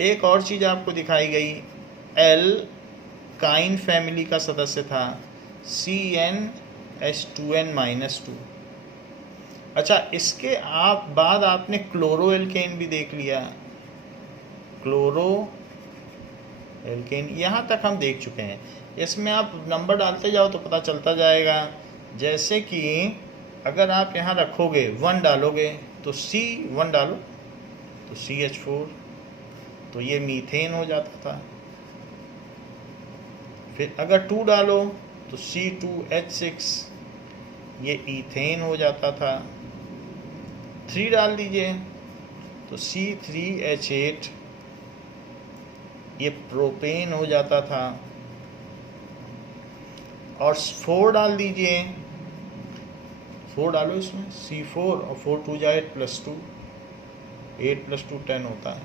एक और चीज़ आपको दिखाई गई, एल्काइन फैमिली का सदस्य था CnH2n-2। अच्छा, इसके बाद आपने क्लोरो एल्केन भी देख लिया, क्लोरो एल्केन, यहाँ तक हम देख चुके हैं। इसमें आप नंबर डालते जाओ तो पता चलता जाएगा। जैसे कि अगर आप यहाँ रखोगे 1 डालोगे तो C1 डालो तो CH4, तो ये मीथेन हो जाता था। फिर अगर 2 डालो तो C2H6, ये ईथेन हो जाता था। 3 डाल दीजिए तो C3H8, ये प्रोपेन हो जाता था। और 4 डाल दीजिए, 4 डालो इसमें C4, और 4 2 जाए 8+2, 8+2 10 होता है,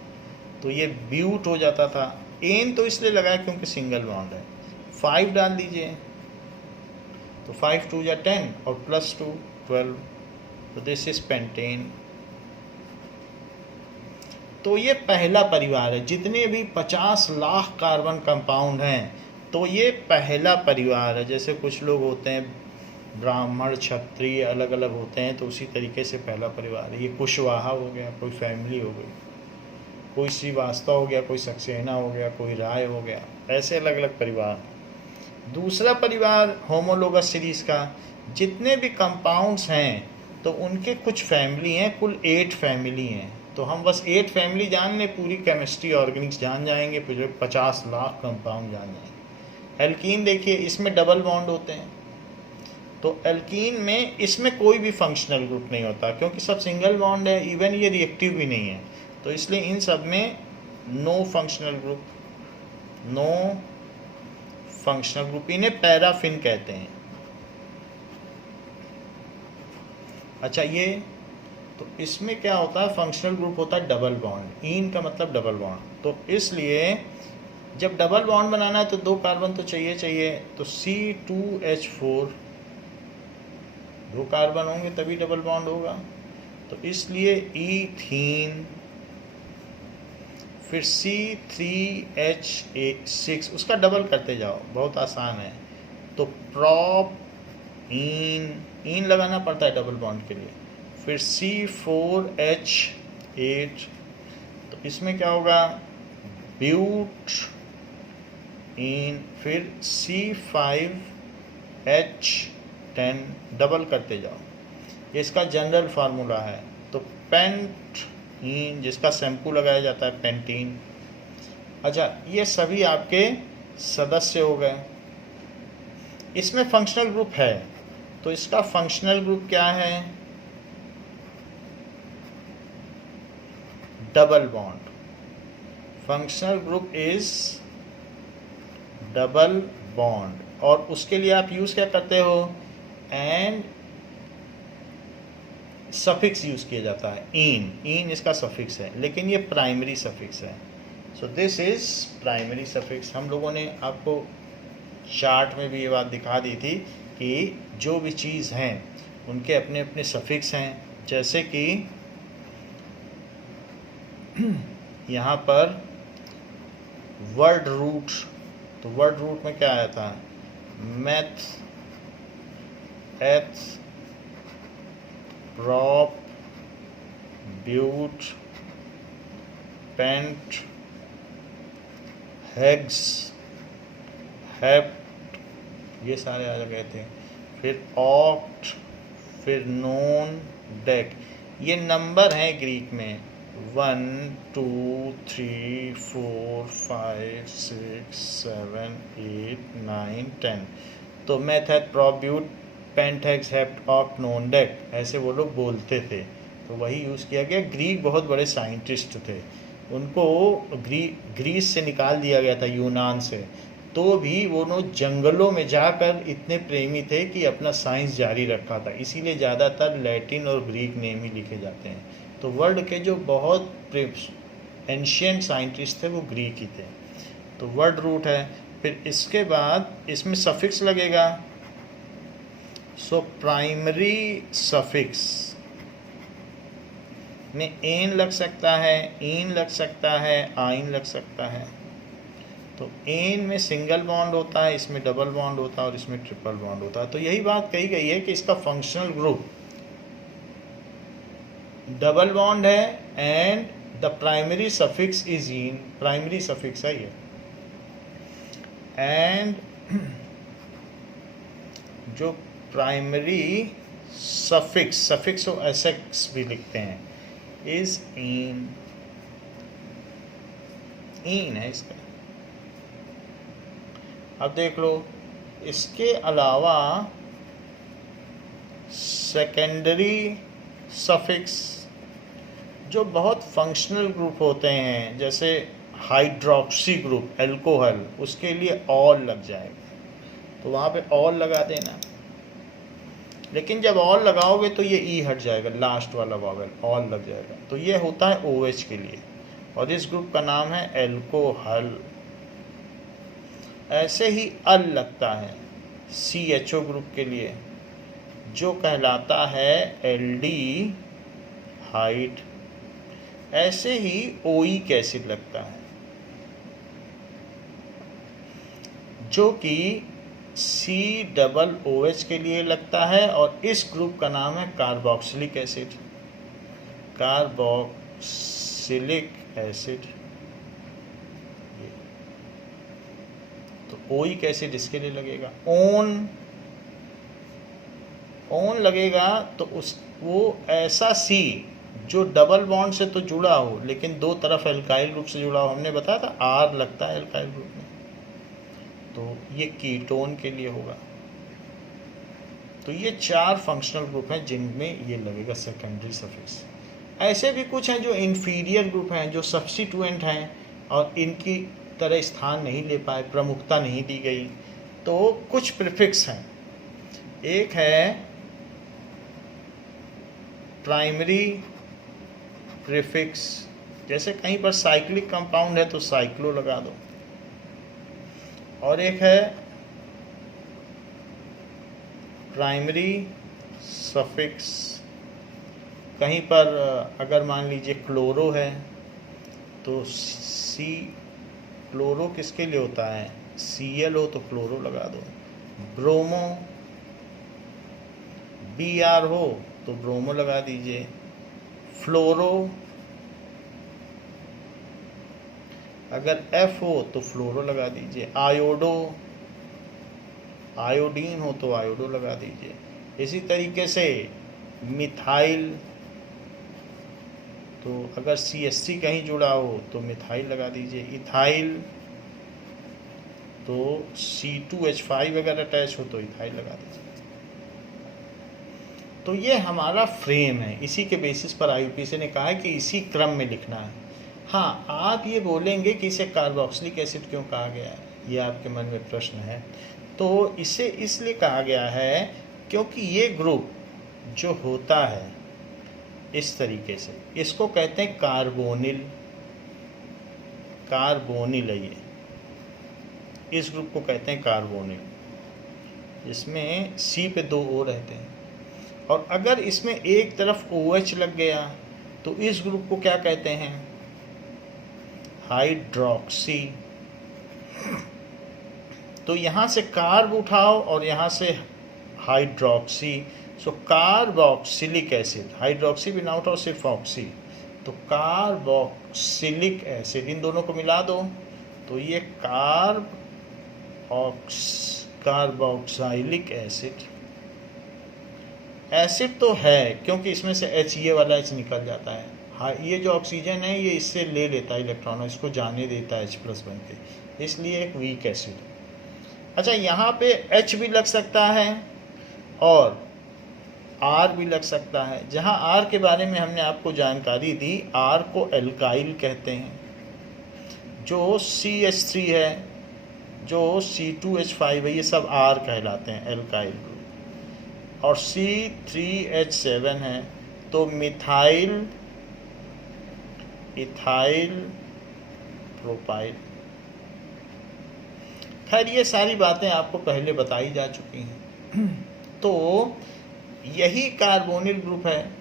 तो ये ब्यूट हो जाता था। एन तो इसलिए लगाया क्योंकि सिंगल बॉन्ड है। 5 डाल दीजिए तो 5 2 जा 10 और +2 12, तो दिस इज पेंटेन। तो ये पहला परिवार है। जितने भी 50 लाख कार्बन कंपाउंड हैं तो ये पहला परिवार है। जैसे कुछ लोग होते हैं ब्राह्मण क्षत्रिय अलग अलग होते हैं, तो उसी तरीके से पहला परिवार है। ये कुशवाहा हो गया, कोई फैमिली हो गई, कोई श्रीवास्तव हो गया, कोई सक्सेना हो गया, कोई राय हो गया, ऐसे अलग अलग परिवार। दूसरा परिवार होमोलोगस सीरीज का, जितने भी कंपाउंड्स हैं तो उनके कुछ फैमिली हैं, कुल 8 फैमिली हैं। तो हम बस 8 फैमिली जान लें, पूरी केमिस्ट्री ऑर्गेनिक्स जान जाएंगे, फिर 50 लाख कंपाउंड जान जाएंगे। एल्कीन देखिए, इसमें डबल बॉन्ड होते हैं, तो एल्कीन में इसमें कोई भी फंक्शनल ग्रुप नहीं होता क्योंकि सब सिंगल बॉन्ड है, इवन ये रिएक्टिव भी नहीं है, तो इसलिए इन सब में no functional group, no functional group, इन्हें पैराफिन कहते हैं। अच्छा, ये तो इसमें क्या होता है, फंक्शनल ग्रुप होता है डबल बॉन्ड, इन का मतलब डबल बॉन्ड। तो इसलिए जब डबल बॉन्ड बनाना है तो 2 कार्बन तो चाहिए, तो C2H4, 2 कार्बन होंगे तभी डबल बॉन्ड होगा, तो इसलिए ईथीन। फिर C3H6, उसका डबल करते जाओ, बहुत आसान है, तो प्रोपीन लगाना पड़ता है डबल बॉन्ड के लिए। फिर C4H8, तो इसमें क्या होगा, ब्यूटीन। फिर C5H10, डबल करते जाओ, ये इसका जनरल फार्मूला है। तो पेंटीन, जिसका शैम्पू लगाया जाता है, पेंटीन। अच्छा, ये सभी आपके सदस्य हो गए। इसमें फंक्शनल ग्रुप है, तो इसका फंक्शनल ग्रुप क्या है, double bond, functional group is double bond, और उसके लिए आप यूज़ क्या करते हो, एंड सफिक्स यूज़ किया जाता है, इन इसका सफिक्स है, लेकिन ये प्राइमरी सफिक्स है। So this is primary suffix. हम लोगों ने आपको चार्ट में भी ये बात दिखा दी थी कि जो भी चीज़ हैं उनके अपने अपने सफिक्स हैं, जैसे कि यहाँ पर वर्ड रूट, तो वर्ड रूट में क्या आया था, मैथ, एथ, प्रॉप, ब्यूट, पेंट, हेग्स, हेप्ट, ये सारे आ गए थे। फिर ऑक्ट, फिर नोन, डेक, ये नंबर हैं ग्रीक में, 1 2 3 4 5 6 7 8 9 10। तो meth, prop, but, pent, hex, hept, oct, non, dec, ऐसे वो लोग बोलते थे, तो वही यूज़ किया गया। ग्रीक बहुत बड़े साइंटिस्ट थे, उनको ग्रीस से निकाल दिया गया था, यूनान से, तो भी वो लोग जंगलों में जाकर इतने प्रेमी थे कि अपना साइंस जारी रखा था, इसीलिए ज़्यादातर लैटिन और ग्रीक नेम ही लिखे जाते हैं। तो वर्ल्ड के जो बहुत एंशियंट साइंटिस्ट थे वो ग्रीक ही थे। तो वर्ड रूट है। फिर इसके बाद इसमें सफिक्स लगेगा, सो प्राइमरी सफिक्स में एन लग सकता है, इन लग सकता है, आइन लग सकता है। तो एन में सिंगल बॉन्ड होता है, इसमें डबल बॉन्ड होता है और इसमें ट्रिपल बॉन्ड होता है। तो यही बात कही गई है कि इसका फंक्शनल ग्रुप डबल बॉन्ड है and the primary suffix is in, primary suffix है ये, एंड जो प्राइमरी सफिक्स और एसेक्स भी लिखते हैं, इज इन है इसका। अब देख लो, इसके अलावा सेकेंडरी सफिक्स जो बहुत फंक्शनल ग्रुप होते हैं, जैसे हाइड्रोक्सी ग्रुप, एल्कोहल, उसके लिए ऑल लग जाएगा, तो वहाँ पे ऑल लगा देना। लेकिन जब ऑल लगाओगे तो ये ई हट जाएगा, लास्ट वाला वॉवेल ऑल लग जाएगा, तो ये होता है OH के लिए, और इस ग्रुप का नाम है एल्कोहल। ऐसे ही अल लगता है CHO ग्रुप के लिए, जो कहलाता है एल्डी हाइड। ऐसे ही ओइक एसिड लगता है, जो कि COOH के लिए लगता है, और इस ग्रुप का नाम है कार्बोक्सिलिक एसिड, कार्बोक्सिलिक एसिड। तो ओइक एसिड इसके लिए लगेगा। ओन लगेगा तो वो ऐसा C जो डबल बॉन्ड से तो जुड़ा हो लेकिन दो तरफ एल्काइल ग्रुप से जुड़ा हो, हमने बताया था R लगता है एल्काइल ग्रुप में, तो ये कीटोन के लिए होगा। तो ये 4 फंक्शनल ग्रुप हैं जिनमें ये लगेगा सेकेंडरी सफिक्स। ऐसे भी कुछ हैं जो इंफीरियर ग्रुप हैं, जो सब्स्टिट्यूएंट हैं और इनकी तरह स्थान नहीं ले पाए, प्रमुखता नहीं दी गई। तो कुछ प्रीफिक्स हैं, एक है प्राइमरी प्रीफिक्स, जैसे कहीं पर साइक्लिक कंपाउंड है तो साइक्लो लगा दो, और एक है प्राइमरी सफिक्स, कहीं पर अगर मान लीजिए क्लोरो है तो C, क्लोरो किसके लिए होता है, Cl हो तो क्लोरो लगा दो। ब्रोमो Br हो तो ब्रोमो लगा दीजिए। फ्लोरो अगर F हो तो फ्लोरो लगा दीजिए। आयोडो, आयोडीन हो तो आयोडो लगा दीजिए। इसी तरीके से मिथाइल, तो अगर CH3 कहीं जुड़ा हो तो मिथाइल लगा दीजिए। इथाइल तो C2H5 अगर अटैच हो तो इथाइल लगा दीजिए। तो ये हमारा फ्रेम है, इसी के बेसिस पर IUPAC ने कहा है कि इसी क्रम में लिखना है। हाँ, आप ये बोलेंगे कि इसे कार्बोक्सिलिक एसिड क्यों कहा गया है, ये आपके मन में प्रश्न है। तो इसे इसलिए कहा गया है क्योंकि ये ग्रुप जो होता है इस तरीके से, इसको कहते हैं कार्बोनिल। कार्बोनिल है ये, इस ग्रुप को कहते हैं कार्बोनिल, इसमें C पे 2 O रहते हैं। और अगर इसमें एक तरफ OH लग गया तो इस ग्रुप को क्या कहते हैं, हाइड्रोक्सी। तो यहाँ से कार्ब उठाओ और यहाँ से हाइड्रोक्सी, सो कार्बोक्सिलिक एसिड, हाइड्रोक्सी भी ना उठाओ, सिर्फ ऑक्सी, तो कार्बोक्सिलिक एसिड, इन दोनों को मिला दो तो ये कार्बोक्सिलिक एसिड। एसिड तो है क्योंकि इसमें से H, ये वाला H निकल जाता है। हाँ, ये जो ऑक्सीजन है ये इससे ले लेता है इलेक्ट्रॉन, इसको जाने देता है H+ बन के, इसलिए एक वीक एसिड। अच्छा, यहाँ पे H भी लग सकता है और R भी लग सकता है। जहाँ R के बारे में हमने आपको जानकारी दी, R को एल्काइल कहते हैं। जो CH3 है, जो C2H5 है, ये सब R कहलाते हैं, एल्काइल। और C3H7 है तो मिथाइल, इथाइल प्रोपाइल। खैर, ये सारी बातें आपको पहले बताई जा चुकी हैं। तो यही कार्बोनिल ग्रुप है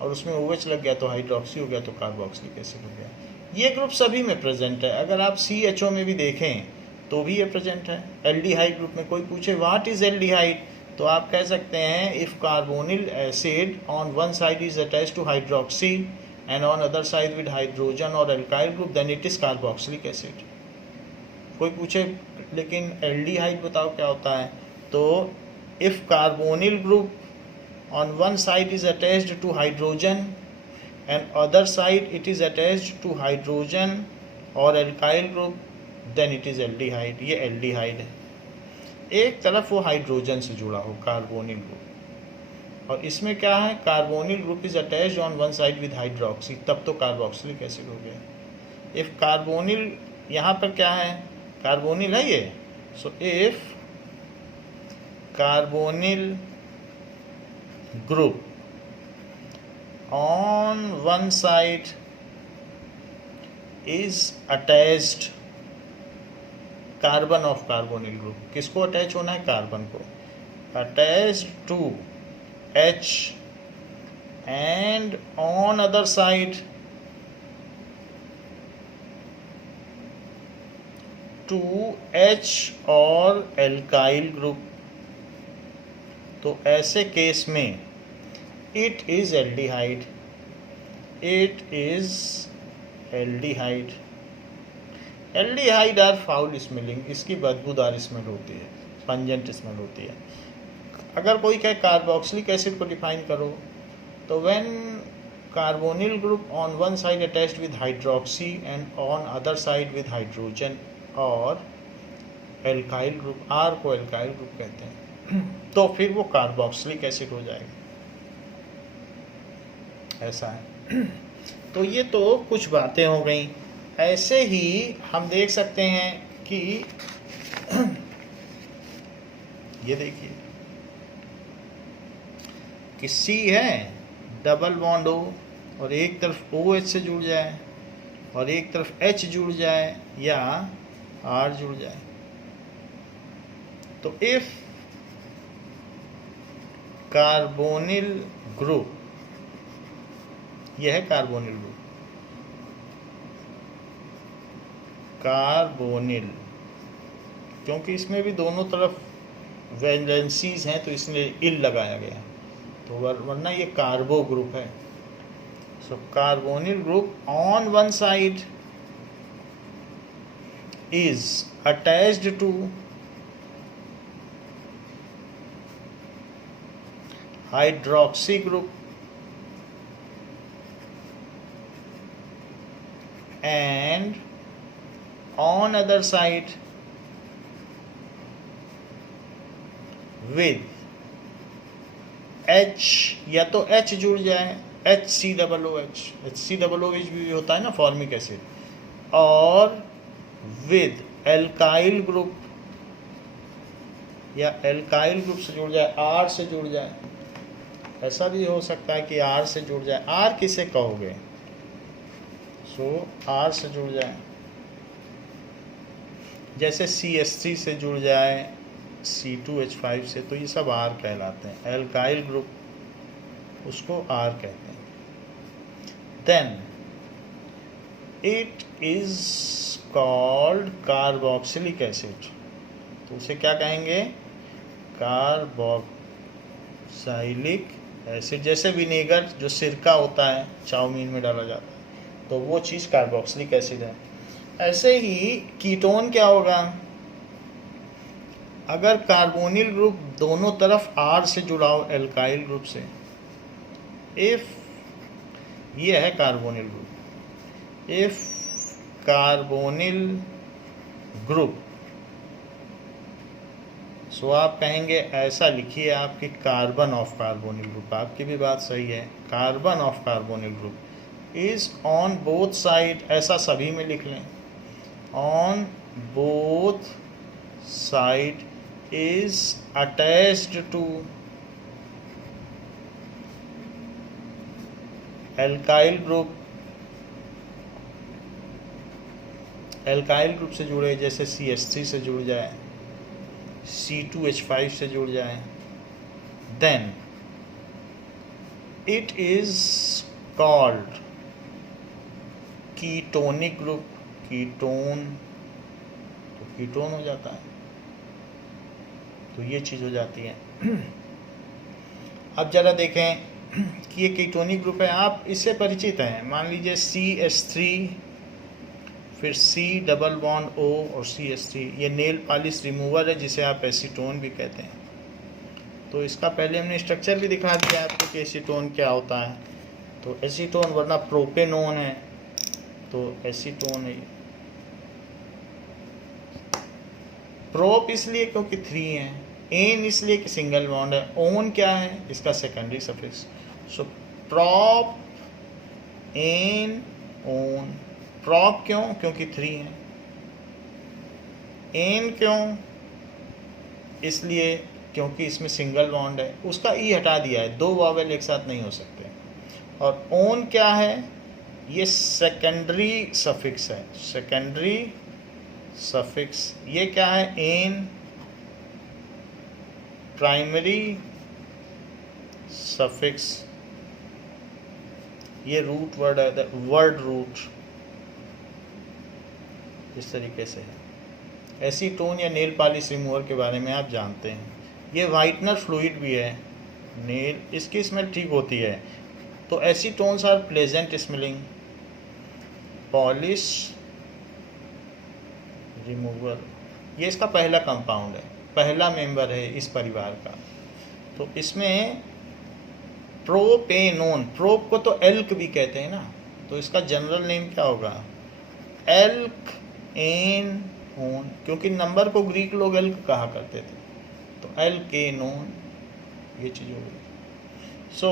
और उसमें OH लग गया तो हाइड्रोक्सी हो गया, तो कार्बोक्सिलिक एसिड हो गया। ये ग्रुप सभी में प्रेजेंट है। अगर आप CHO में भी देखें तो भी ये प्रेजेंट है। एल्डिहाइड ग्रुप में कोई पूछे व्हाट इज एल्डिहाइड, तो आप कह सकते हैं if carbonyl acid on one side is attached to hydroxy and on other side with hydrogen और alkyl group, then it is carboxylic acid. कोई पूछे लेकिन एल्डिहाइड बताओ क्या होता है, तो if carbonyl group on one side is attached to hydrogen and other side it is attached to hydrogen or alkyl group, then it is aldehyde। ये aldehyde है, एक तरफ वो हाइड्रोजन से जुड़ा हो, कार्बोनिल ग्रुप, और इसमें क्या है, carbonyl group is attached on one side with hydroxy, तब तो कार्बोक्सिलिक एसिड हो गया। इफ कार्बोनिल, यहाँ पर क्या है, कार्बोनिल है ये, so if carbonyl group on one side is attached, carbon of carbonyl group, किसको अटैच होना है, कार्बन को, attached to H and on other side to H और एल्काइल ग्रुप, तो ऐसे केस में it is aldehyde, it is aldehyde. Aldehyde are foul smelling, इसकी बदबूदार स्मेल होती है, पंजेंट स्मेल होती है। अगर कोई कहे कार्बोक्सिलिक एसिड को डिफाइन करो, तो when carbonyl group on one side attached with hydroxy and on other side with hydrogen और एल्काइल ग्रुप, आर को एल्काइल ग्रुप कहते हैं, तो फिर वो कार्बोक्सिलिक एसिड हो जाएगा, ऐसा है। तो ये तो कुछ बातें हो गई। ऐसे ही हम देख सकते हैं कि ये देखिए कि C है, डबल बॉन्ड हो और एक तरफ OH से जुड़ जाए और एक तरफ H जुड़ जाए या R जुड़ जाए, तो इफ कार्बोनिल ग्रुप, यह है कार्बोनिल ग्रुप, कार्बोनिल, क्योंकि इसमें भी दोनों तरफ वैलेंसीज हैं तो इसलिए इल लगाया गया, तो वरना ये कार्बो ग्रुप है। So carbonyl group on one side is attached to hydroxy group and on other side with H या तो H जुड़ जाए, HCOOH, HCOOH भी होता है ना फॉर्मिक एसिड, और विद एल्काइल ग्रुप या एल्काइल ग्रुप से जुड़ जाए, R से जुड़ जाए। ऐसा भी हो सकता है कि R से जुड़ जाए। R किसे कहोगे? R से जुड़ जाए, जैसे CH3 से जुड़ जाए C2H5 से, तो ये सब R कहलाते हैं। एल्काइल ग्रुप उसको R कहते हैं। Then it is called carboxylic acid, तो उसे क्या कहेंगे? Carboxylic acid. जैसे विनेगर जो सिरका होता है चाउमीन में डाला जाता है, तो वो चीज़ कार्बोक्सिलिक एसिड है। ऐसे ही कीटोन क्या होगा? अगर कार्बोनिल ग्रुप दोनों तरफ R से जुड़ा हो एल्काइल ग्रुप से, इफ ये है carbonyl group, if carbonyl group, so आप कहेंगे, ऐसा लिखिए आपकी कार्बन ऑफ कार्बोनिल ग्रुप, आपकी भी बात सही है, carbon of carbonyl group is on both side, ऐसा सभी में लिख लें, on both side is attached to alkyl group, alkyl group से जुड़े, जैसे CH3 से जुड़ जाए, C2H5 से जुड़ जाए, then it is called ketonic group. Ketone तो कीटोन हो जाता है, तो ये चीज़ हो जाती है। अब जरा देखें कि ये कीटोनिक ग्रुप है, आप इससे परिचित हैं। मान लीजिए CH3, फिर C डबल बॉन्ड O और CH3, ये नेल पॉलिश रिमूवर है जिसे आप एसीटोन भी कहते हैं। तो इसका पहले हमने स्ट्रक्चर भी दिखा दिया आपको कि एसीटोन क्या होता है। तो एसीटोन, वरना प्रोपेनोन है, तो एसीटोन है। प्रोप इसलिए क्योंकि 3 है, एन इसलिए कि सिंगल बॉन्ड है, ओन क्या है? इसका सेकेंडरी सफिक्स। सो प्रॉप, एन, ओन। प्रॉप क्यों? क्योंकि 3 है। एन क्यों? इसलिए क्योंकि इसमें सिंगल बॉन्ड है। उसका ई हटा दिया है, 2 वावेल एक साथ नहीं हो सकते। और ओन क्या है? ये सेकेंडरी सफिक्स है, सेकेंडरी सफिक्स। ये क्या है? एन। प्राइमरी सफिक्स, ये रूट वर्ड है, वर्ड रूट, इस तरीके से है। एसीटोन या नेल पॉलिश रिमूवर के बारे में आप जानते हैं। ये वाइटनर फ्लूइड भी है, नेल, इसकी स्मेल ठीक होती है। तो acetones are pleasant smelling, polish remover, ये इसका पहला कंपाउंड है, पहला मेंबर है इस परिवार का। तो इसमें प्रोपेनोन, प्रोप को तो एल्क भी कहते हैं ना, तो इसका जनरल नेम क्या होगा? एल्क एन ओन, क्योंकि नंबर को ग्रीक लोग एल्क कहा करते थे, तो एल्केनोन, ये चीज़ हो गई। सो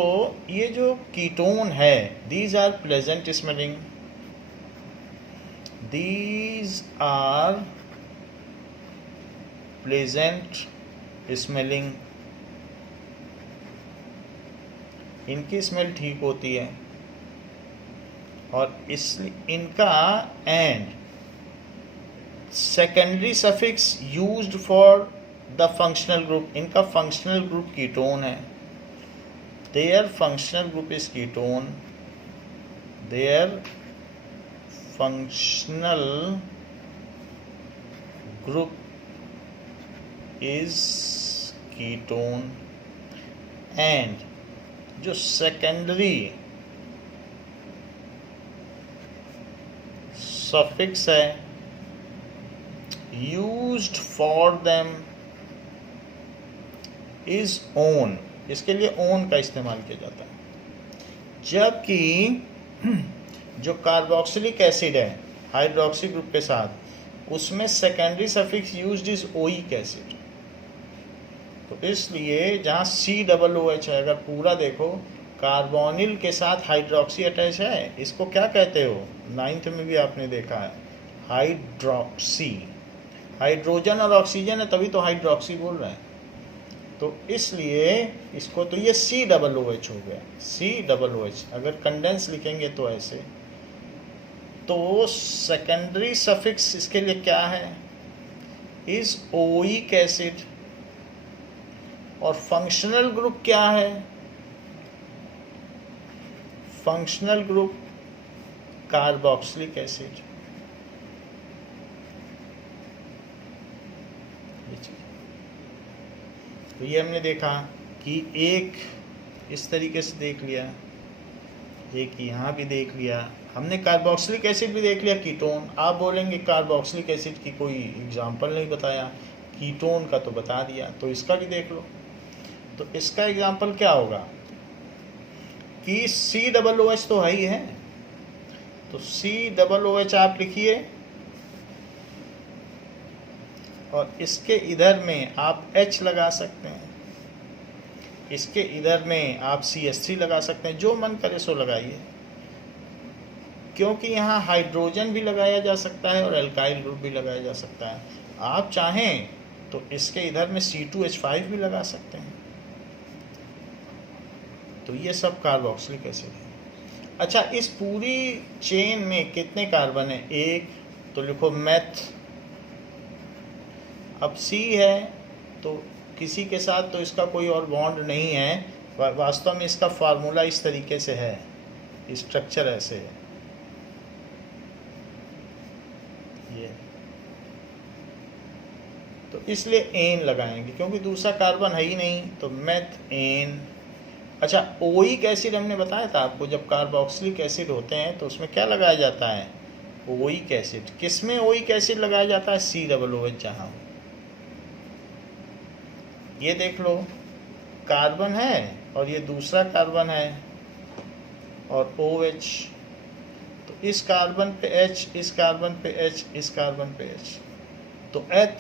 ये जो कीटोन है, these are pleasant smelling, these are pleasant smelling, इनकी स्मेल ठीक होती है। और इसलिए इनका and secondary suffix used for the functional group, इनका फंक्शनल ग्रुप कीटोन है। Their functional group is ketone, their functional group is ketone. And जो सेकेंडरी सफिक्स है used for them is one, इसके लिए ओन का इस्तेमाल किया जाता है। जबकि जो कार्बोक्सिलिक एसिड है हाइड्रोक्सी ग्रुप के साथ, उसमें secondary suffix used is oic acid, तो इसलिए जहाँ COOH है, अगर पूरा देखो कार्बोनिल के साथ हाइड्रोक्सी अटैच है, इसको क्या कहते हो, 9th में भी आपने देखा है, हाइड्रोक्सी। हाइड्रोजन और ऑक्सीजन है तभी तो हाइड्रोक्सी बोल रहे हैं। तो इसलिए इसको तो ये COOH हो गया, COOH। अगर कंडेंस लिखेंगे तो ऐसे। तो सेकेंडरी सफिक्स इसके लिए क्या है, इज ओइक एसिड। और फंक्शनल ग्रुप क्या है, फंक्शनल ग्रुप कार्बोक्सिलिक एसिड। तो ये हमने देखा कि एक इस तरीके से देख लिया, एक यहाँ भी देख लिया हमने, कार्बोक्सिलिक एसिड भी देख लिया, कीटोन। आप बोलेंगे कार्बोक्सिलिक एसिड की कोई एग्जांपल नहीं बताया, कीटोन का तो बता दिया, तो इसका भी देख लो। तो इसका एग्जांपल क्या होगा कि COOH तो है ही है, तो COOH आप लिखिए, और इसके इधर में आप H लगा सकते हैं, इसके इधर में आप CH3 लगा सकते हैं, जो मन करे सो लगाइए, क्योंकि यहाँ हाइड्रोजन भी लगाया जा सकता है और एल्काइल ग्रुप भी लगाया जा सकता है। आप चाहें तो इसके इधर में C2H5 भी लगा सकते हैं। तो ये सब कार्बोक्सिलिक एसिड है। अच्छा, इस पूरी चेन में कितने कार्बन है, एक, तो लिखो मेथ। अब C है तो किसी के साथ तो इसका कोई और बॉन्ड नहीं है, वास्तव में इसका फार्मूला इस तरीके से है, स्ट्रक्चर ऐसे है, ये। तो इसलिए एन लगाएंगे क्योंकि दूसरा कार्बन है ही नहीं, तो मेथ एन। अच्छा, ओइक एसिड हमने बताया था आपको, जब कार्बोक्सिलिक एसिड होते हैं तो उसमें क्या लगाया जाता है, ओइक एसिड। किसमें ओइक एसिड लगाया जाता है, COOH जहाँ। ये देख लो, कार्बन है और ये दूसरा कार्बन है और OH, तो इस कार्बन पे H, इस कार्बन पे H, इस कार्बन पे H, तो एथ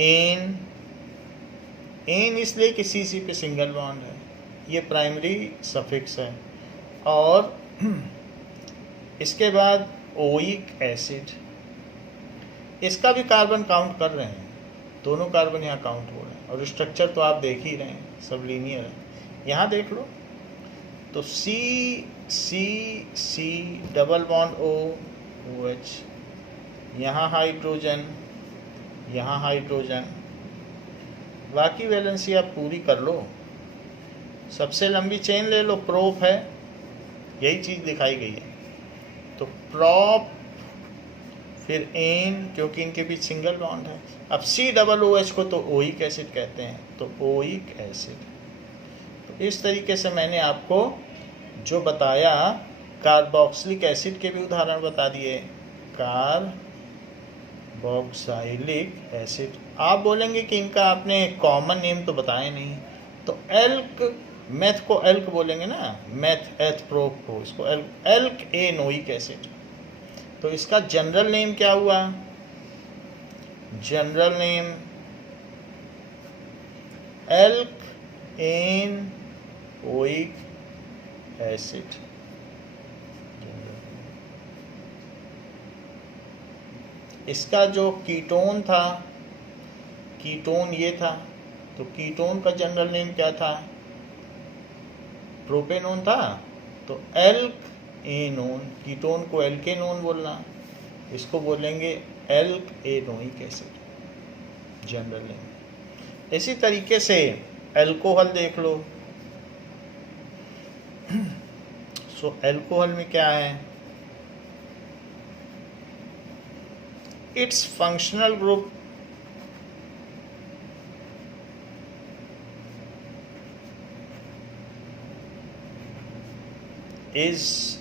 एन। एन इसलिए कि CC पे सिंगल बॉन्ड है, ये प्राइमरी सफिक्स है। और इसके बाद ओइक एसिड, इसका भी कार्बन काउंट कर रहे हैं, दोनों कार्बन यहाँ काउंट हो रहे हैं, और स्ट्रक्चर तो आप देख ही रहे हैं, सब लीनियर है। यहाँ देख लो, तो C डबल बॉन्ड OH, यहाँ हाइड्रोजन, यहाँ हाइड्रोजन, बाकी वैलेंसी आप पूरी कर लो। सबसे लंबी चेन ले लो, प्रोप है, यही चीज़ दिखाई गई है। तो प्रोप, फिर एन, क्योंकि इनके बीच सिंगल बॉन्ड है। अब COOH को तो ओइक एसिड कहते हैं, तो ओइक एसिड। तो इस तरीके से मैंने आपको जो बताया, कार्बोक्सिलिक एसिड के भी उदाहरण बता दिए, कार्बोक्सिलिक एसिड। आप बोलेंगे कि इनका आपने कॉमन नेम तो बताया नहीं, तो एल्क, मेथ को एल्क बोलेंगे ना, मेथ एथ प्रोप को, इसको एल्क एनोइक एसिड। तो इसका जनरल नेम क्या हुआ, जनरल नेम एल्क एनोइक एसिड। इसका जो कीटोन था, कीटोन ये था, तो कीटोन का जनरल नेम क्या था, प्रोपेनोन था, तो एल्क एनोन। कीटोन को एल्केनोन बोलना, इसको बोलेंगे एल्क एनोइक एसिड, जनरल नेम। इसी तरीके से अल्कोहल देख लो। सो अल्कोहल में क्या है, इट्स फंक्शनल ग्रुप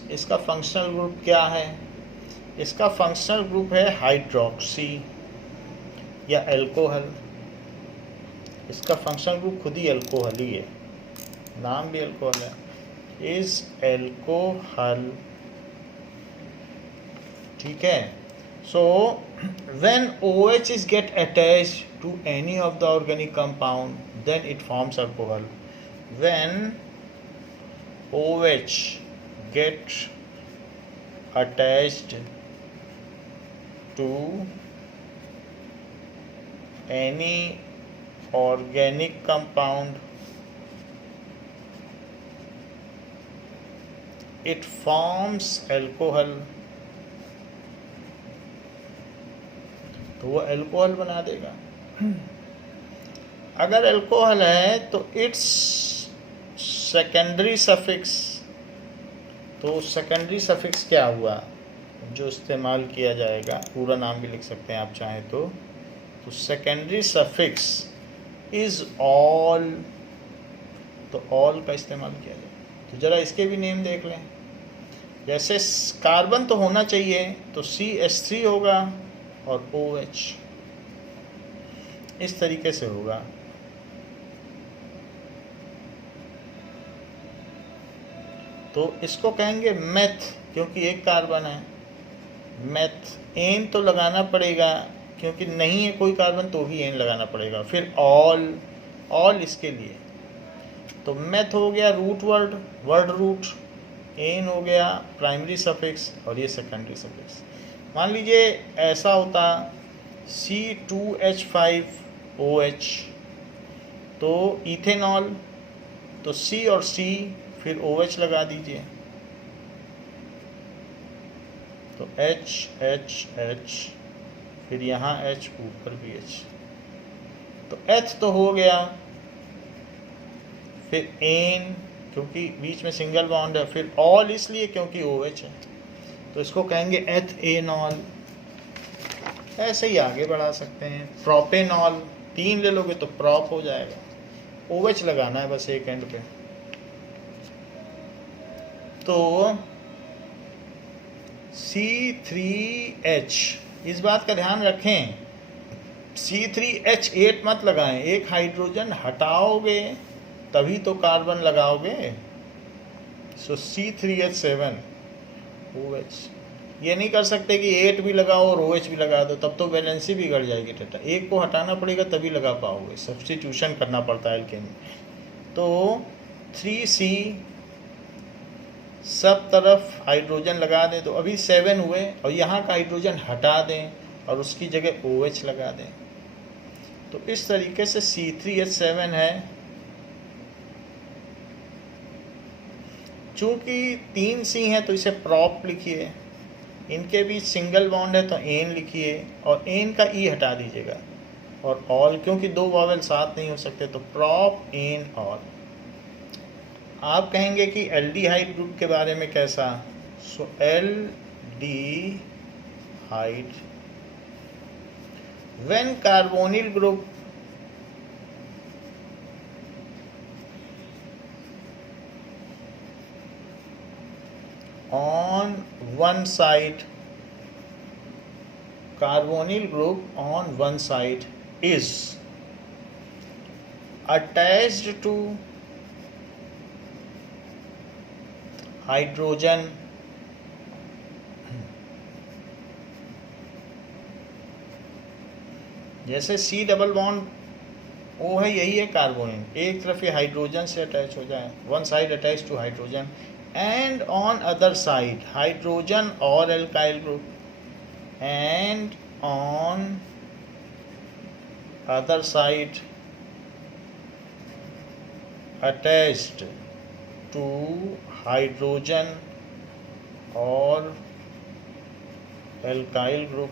इसका फंक्शनल ग्रुप क्या है, इसका फंक्शनल ग्रुप है हाइड्रोक्सी या अल्कोहल। इसका फंक्शनल ग्रुप खुद ही अल्कोहल ही है, नाम भी अल्कोहल है, इज अल्कोहल। ठीक है, सो when OH is get attached to any of the organic compound, then it forms alcohol. When OH get attached to any organic compound, it forms alcohol. तो वो अल्कोहल बना देगा। अगर अल्कोहल है तो इट्स सेकेंडरी सफिक्स, तो सेकेंडरी सफिक्स क्या हुआ जो इस्तेमाल किया जाएगा, पूरा नाम भी लिख सकते हैं आप चाहें तो सेकेंडरी सफिक्स इज ऑल, तो ऑल का इस्तेमाल किया जाए। तो ज़रा इसके भी नेम देख लें। जैसे कार्बन तो होना चाहिए तो CH3 होगा और OH, इस तरीके से होगा। तो इसको कहेंगे मेथ, क्योंकि एक कार्बन है। मेथ एन तो लगाना पड़ेगा, क्योंकि नहीं है कोई कार्बन तो भी एन लगाना पड़ेगा। फिर ऑल इसके लिए, तो मेथ हो गया रूट वर्ड रूट, एन हो गया प्राइमरी सफिक्स और ये सेकेंडरी सफिक्स। मान लीजिए ऐसा होता C2H5OH, तो इथेनॉल, तो C और C फिर OH लगा दीजिए, तो H फिर यहाँ H ऊपर भी H, तो H तो हो गया। फिर एन, क्योंकि बीच में सिंगल बॉन्ड है। फिर ऑल इसलिए क्योंकि OH है, तो इसको कहेंगे एथेनॉल। ऐसे ही आगे बढ़ा सकते हैं। प्रोपेनॉल, 3 ले लोगे तो प्रॉप हो जाएगा। OH लगाना है बस एक एंड पे। तो C3H, इस बात का ध्यान रखें, C3H8 मत लगाएं। एक हाइड्रोजन हटाओगे तभी तो कार्बन लगाओगे। सो C3H7OH, ये नहीं कर सकते कि 8 भी लगाओ और OH भी लगा दो, तब तो वैलेंसी बिगड़ जाएगी डेटा। एक को हटाना पड़ेगा तभी लगा पाओगे, सब्स्टिट्यूशन करना पड़ता है एल्केन में। तो 3C, सब तरफ हाइड्रोजन लगा दें तो अभी 7 हुए, और यहाँ का हाइड्रोजन हटा दें और उसकी जगह OH लगा दें। तो इस तरीके से C3H7 है। चूंकि 3C है तो इसे प्रॉप लिखिए, इनके बीच सिंगल बॉन्ड है तो एन लिखिए, और एन का ई हटा दीजिएगा, और ऑल, क्योंकि 2 वॉवेल साथ नहीं हो सकते, तो प्रॉप एन ऑल। आप कहेंगे कि एल्डिहाइड ग्रुप के बारे में कैसा, so aldehyde, when carbonyl group on one side, carbonyl group on one side is attached to hydrogen जैसे C डबल बॉन्ड O है, यही है कार्बोनिल, एक तरफ ये हाइड्रोजन से अटैच हो जाए, one side attach to hydrogen, and on other side hydrogen or alkyl group, and on other side attached to hydrogen or alkyl group।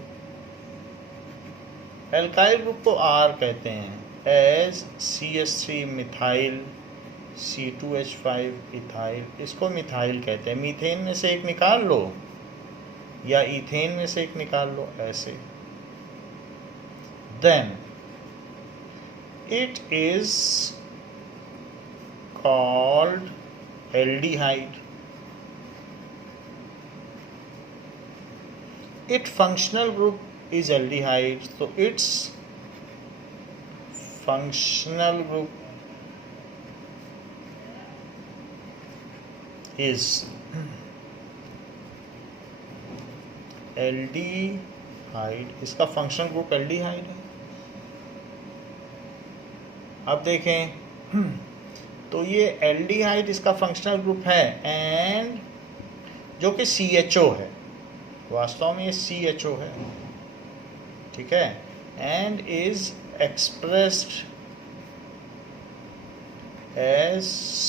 alkyl group को R कहते हैं, as CH3 methyl, C2H5 ethyl, इसको मिथाइल कहते हैं। मीथेन में से एक निकाल लो या इथेन में से एक निकाल लो, ऐसे। Then it is called aldehyde. It functional group is aldehyde, तो it's functional group is aldehyde। हाइड, इसका फंक्शनल ग्रुप एल्डिहाइड है। अब देखें तो ये एल्डिहाइड इसका फंक्शनल ग्रुप है, एंड जो कि CHO है, वास्तव में ये CHO है, ठीक है, and is expressed as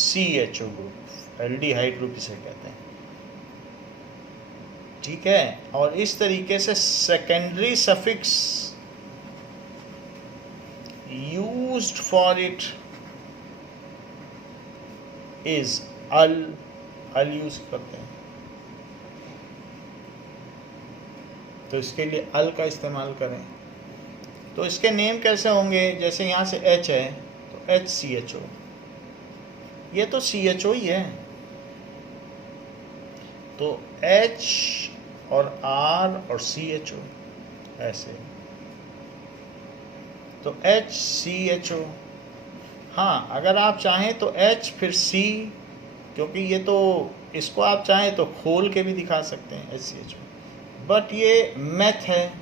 CHO group, aldehyde group इसे कहते हैं, ठीक है। और इस तरीके से secondary suffix used for it is al, al use करते हैं, तो इसके लिए अल का इस्तेमाल करें। तो इसके नेम कैसे होंगे, जैसे यहाँ से H है तो HCHO, ये तो CHO ही है, तो H और R और CHO ऐसे, तो HCHO। हाँ, अगर आप चाहें तो H फिर C, क्योंकि ये तो इसको आप चाहें तो खोल के भी दिखा सकते हैं HCHO, बट ये मेथ है,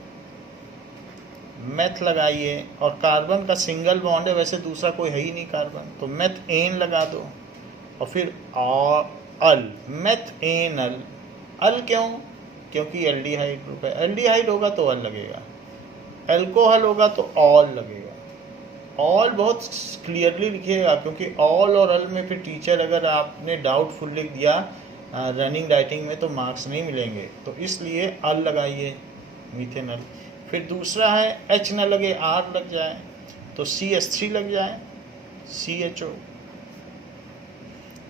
मेथ लगाइए, और कार्बन का सिंगल बॉन्ड है, वैसे दूसरा कोई है ही नहीं कार्बन, तो मेथ एन लगा दो, और फिर अल, मेथ एन अल। अल क्यों? क्योंकि एल्डिहाइड ग्रुप है, एल्डिहाइड होगा तो अल लगेगा, एल्कोहल होगा तो ऑल लगेगा। ऑल बहुत क्लियरली लिखिएगा, क्योंकि ऑल और अल में फिर टीचर अगर आपने डाउटफुल लिख दिया रनिंग राइटिंग में तो मार्क्स नहीं मिलेंगे, तो इसलिए अल लगाइए, मीथेनल। फिर दूसरा है H न लगे, R लग जाए, तो CH3 लग जाए, CHO।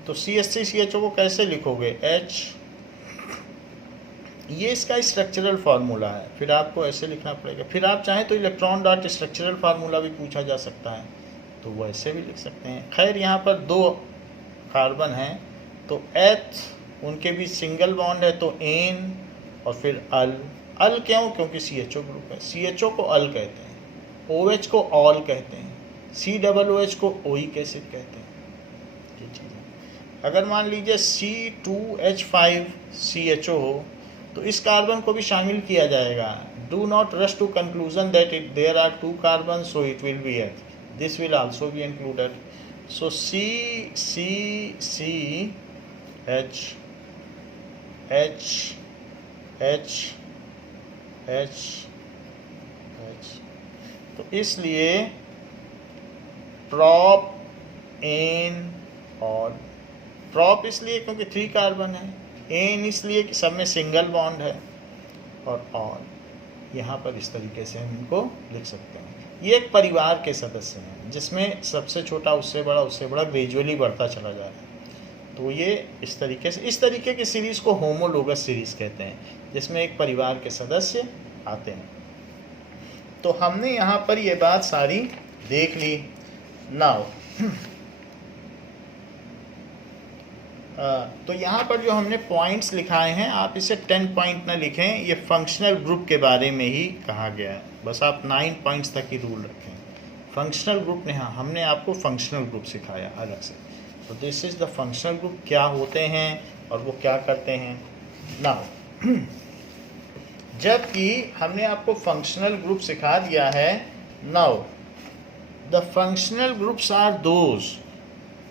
तो CH3 CHO को कैसे लिखोगे? H, ये इसका स्ट्रक्चरल फार्मूला है, फिर आपको ऐसे लिखना पड़ेगा। फिर आप चाहें तो इलेक्ट्रॉन डॉट स्ट्रक्चरल फार्मूला भी पूछा जा सकता है, तो वो ऐसे भी लिख सकते हैं। खैर यहाँ पर 2 कार्बन हैं, तो एथ, उनके बीच सिंगल बॉन्ड है, तो एन, और फिर अल। अल क्यों? क्योंकि CHO ग्रुप है, CHO को अल कहते हैं, OH को ऑल कहते हैं, COOH को ओइक एसिड कहते हैं, ये चीज़ है। अगर मान लीजिए C2H5CHO हो तो इस कार्बन को भी शामिल किया जाएगा। Do not rush to conclusion that it there are 2 carbon so it will be eth, this will also be included. So CH, तो इसलिए प्रॉप एन ऑल, प्रॉप इसलिए क्योंकि 3 कार्बन है, एन इसलिए कि सब में सिंगल बॉन्ड है, और ऑल। यहाँ पर इस तरीके से हम इनको लिख सकते हैं। ये एक परिवार के सदस्य हैं, जिसमें सबसे छोटा उससे बड़ा ग्रेजुअली बढ़ता चला जा रहा है। तो ये इस तरीके से, इस तरीके की सीरीज़ को होमोलोगस सीरीज़ कहते हैं, जिसमें एक परिवार के सदस्य आते हैं। तो हमने यहाँ पर ये बात सारी देख ली। नाउ तो यहाँ पर जो हमने पॉइंट्स लिखाए हैं, आप इसे 10 पॉइंट ना लिखें, ये फंक्शनल ग्रुप के बारे में ही कहा गया है, बस आप 9 पॉइंट्स तक ही रूल रखें। फंक्शनल ग्रुप ने, हाँ, हमने आपको फंक्शनल ग्रुप सिखाया अलग से। तो this is the functional group, क्या होते हैं और वो क्या करते हैं। नाउ जबकि हमने आपको फंक्शनल ग्रुप सिखा दिया है, now the functional groups are those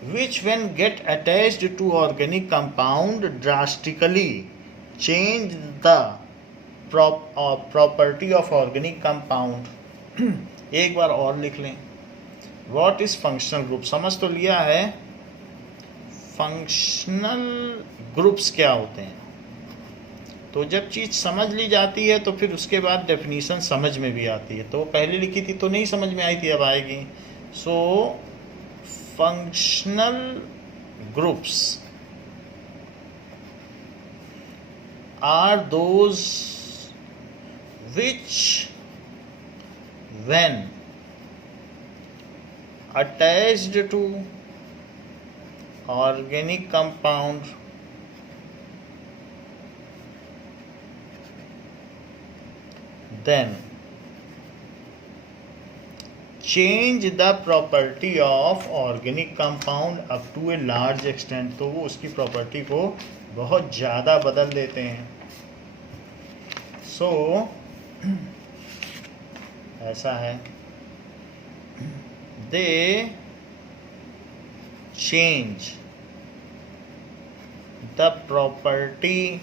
which when get attached to organic compound drastically change the property of organic compound। एक बार और लिख लें, what is functional group, समझ तो लिया है फंक्शनल ग्रुप्स क्या होते हैं। तो जब चीज़ समझ ली जाती है तो फिर उसके बाद डेफिनीशन समझ में भी आती है। तो पहले लिखी थी तो नहीं समझ में आई थी, अब आएगी। सो functional groups are those which when attached to organic compound then change the property of organic compound up to a large extent। तो वो उसकी प्रॉपर्टी को बहुत ज़्यादा बदल देते हैं। सो ऐसा है, they change the property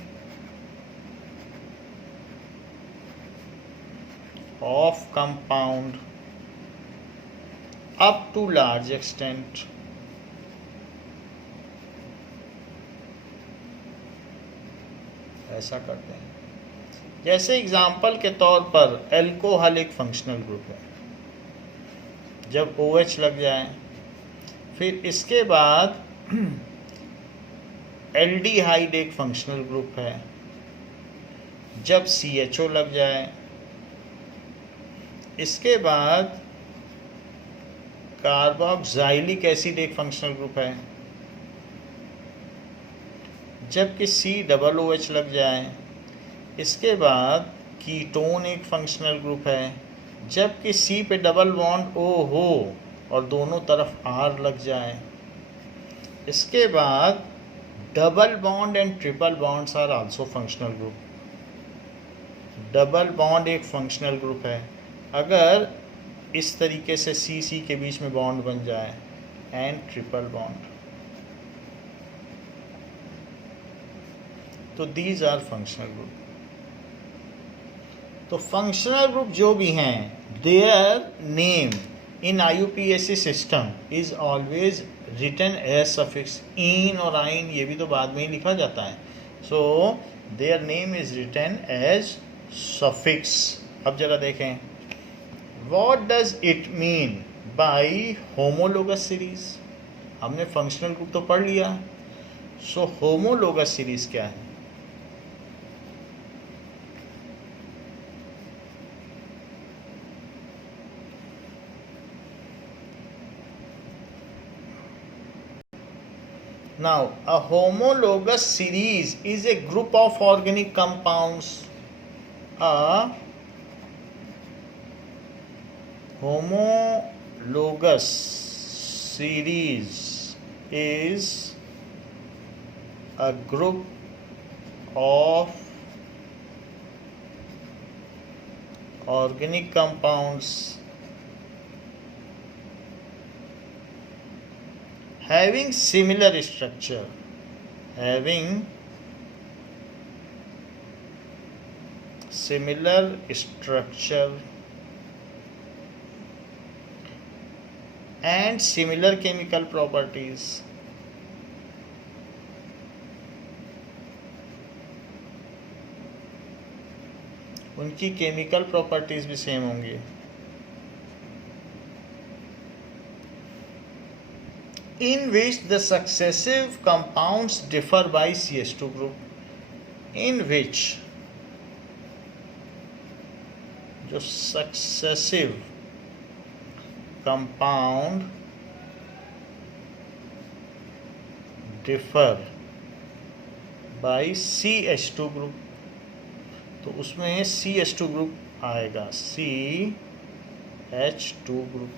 of compound up to large extent. ऐसा करते हैं। जैसे एग्जाम्पल के तौर पर एल्कोहल एक फंक्शनल ग्रुप है, जब OH लग जाए, फिर इसके बाद एल्डिहाइड एक फंक्शनल ग्रुप है, जब CHO लग जाए, इसके बाद कार्बोक्सिलिक एसिड एक फंक्शनल ग्रुप है, जबकि COOH लग जाए, इसके बाद कीटोन एक फंक्शनल ग्रुप है, जबकि C पे डबल बॉन्ड O हो और दोनों तरफ R लग जाए। इसके बाद double bond and triple bonds are also functional group. Double bond एक फंक्शनल ग्रुप है अगर इस तरीके से C के बीच में बॉन्ड बन जाए, एंड ट्रिपल बॉन्ड। तो दीज आर फंक्शनल ग्रुप। तो फंक्शनल ग्रुप जो भी हैं, their name in IUPAC system is always written as suffix. इन और आइन ये भी तो बाद में ही लिखा जाता है। So their name is written as suffix. अब जरा देखें, what does it mean by homologous series. हमने फंक्शनल ग्रुप तो पढ़ लिया, सो होमोलोगस सीरीज क्या है? Now, a homologous series is a group of organic compounds. A homologous series is a group of organic compounds having similar structure, and similar chemical properties. उनकी केमिकल प्रॉपर्टीज भी सेम होंगी। In which the successive compounds differ by CH2 group, in which जो successive compound differ by CH2 group, तो उसमें CH2 ग्रुप आएगा, CH2 ग्रुप।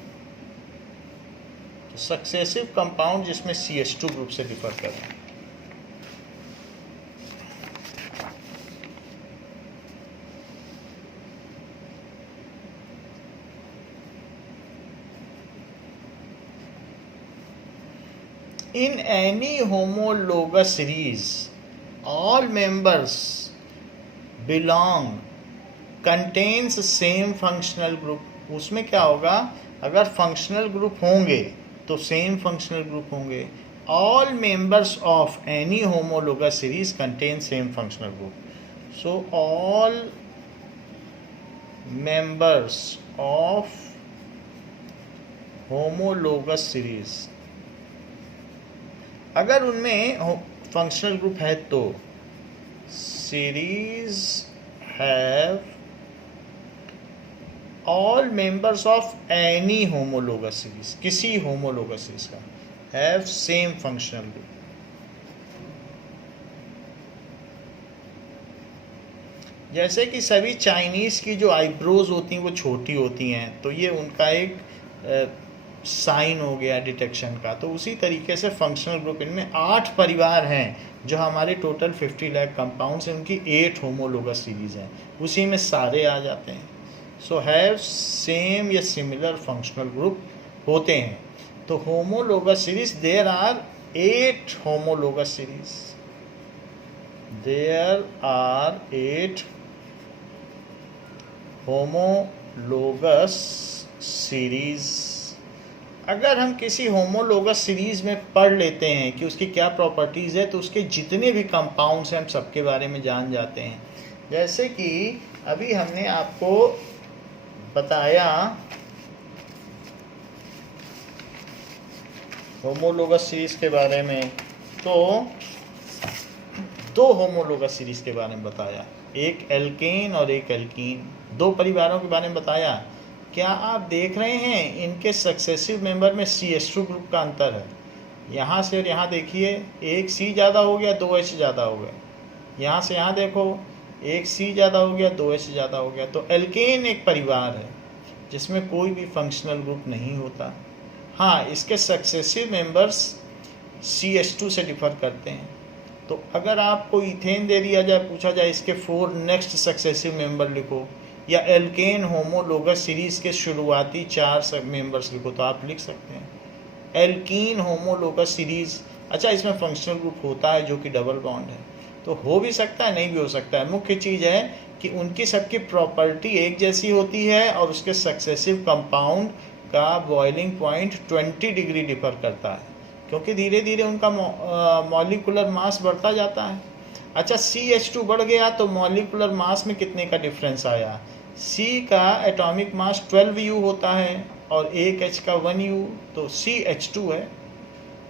सक्सेसिव कंपाउंड जिसमें CH2 ग्रुप से डिफर करें। In any homologous series, all members belong contains same functional group। उसमें क्या होगा, अगर फंक्शनल ग्रुप होंगे तो सेम फंक्शनल ग्रुप होंगे। All members of any homologous series contain same functional group. So all members of homologous series, अगर उनमें फंक्शनल ग्रुप है तो series have all members of any homologous series, किसी होमोलोगस सीरीज का, हैव सेम फंक्शनल ग्रुप। जैसे कि सभी चाइनीज़ की जो आईब्रोज होती हैं वो छोटी होती हैं, तो ये उनका एक साइन हो गया डिटेक्शन का। तो उसी तरीके से फंक्शनल ग्रुप, इनमें 8 परिवार हैं जो हमारे टोटल 50 लाख कंपाउंड्स हैं, उनकी 8 होमोलोगस सीरीज हैं, उसी में सारे आ जाते हैं। सो हैव सेम या सिमिलर फंक्शनल ग्रुप होते हैं। तो homologous series, there are 8 homologous series, there are 8 homologous series. अगर हम किसी होमोलोगस सीरीज में पढ़ लेते हैं कि उसकी क्या प्रॉपर्टीज़ है, तो उसके जितने भी कंपाउंड्स हैं हम सबके बारे में जान जाते हैं। जैसे कि अभी हमने आपको बताया होमोलोगस सीरीज के बारे में, तो 2 होमोलोगस सीरीज के बारे में बताया, एक एल्केन और एक एल्कीन, 2 परिवारों के बारे में बताया। क्या आप देख रहे हैं इनके सक्सेसिव मेंबर में CH2 ग्रुप का अंतर है? यहाँ से और यहाँ देखिए, एक C ज़्यादा हो गया, 2 H ज़्यादा हो गया। यहाँ से यहाँ देखो, एक C ज़्यादा हो गया, 2 H ज़्यादा हो गया। तो एल्केन एक परिवार है जिसमें कोई भी फंक्शनल ग्रुप नहीं होता। हाँ, इसके सक्सेसिव मेंबर्स CH2 से डिफर करते हैं। तो अगर आपको इथेन दे दिया जाए, पूछा जाए इसके 4 नेक्स्ट सक्सेसिव मेंबर लिखो, या एल्केन होमोलोगस सीरीज के शुरुआती 4 मेंबर्स लिखो, तो आप लिख सकते हैं एल्कीन होमोलोगस सीरीज। अच्छा, इसमें फंक्शनल ग्रुप होता है जो कि डबल बॉन्ड है, तो हो भी सकता है, नहीं भी हो सकता है। मुख्य चीज़ है कि उनकी सबकी प्रॉपर्टी एक जैसी होती है और उसके सक्सेसिव कंपाउंड का बॉइलिंग पॉइंट 20 डिग्री डिफर करता है, क्योंकि धीरे धीरे उनका मॉलिकुलर मास बढ़ता जाता है। अच्छा, CH2 बढ़ गया तो मॉलिकुलर मास में कितने का डिफरेंस आया? C का एटॉमिक मास 12U होता है और एक H का 1U, तो CH2 है।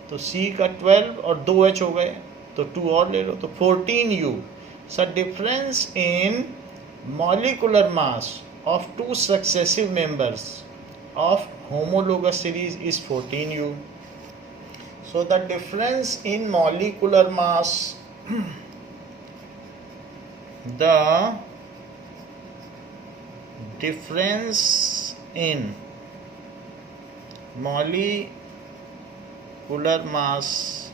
तो C का 12 और 2H हो गए, तो 2 और ले लो, तो 14U। So difference in molecular mass of 2 successive members of homologous series is 14U. So the difference in molecular mass, the difference in molecular mass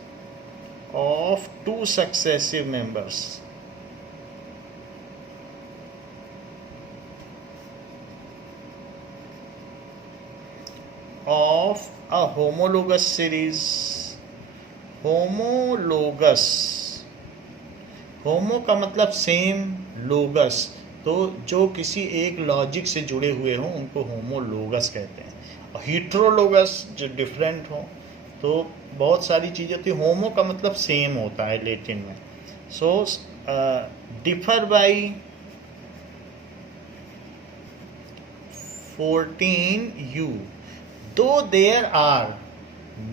of 2 successive members of a homologous series, homologous, होमो का मतलब सेम, लोगस तो जो किसी एक लॉजिक से जुड़े हुए हों उनको होमोलोगस कहते हैं, और हीट्रोलोगस जो डिफरेंट हो। तो बहुत सारी चीज़ें होती, होमो का मतलब सेम होता है लैटिन में। So differ by 14U, though there are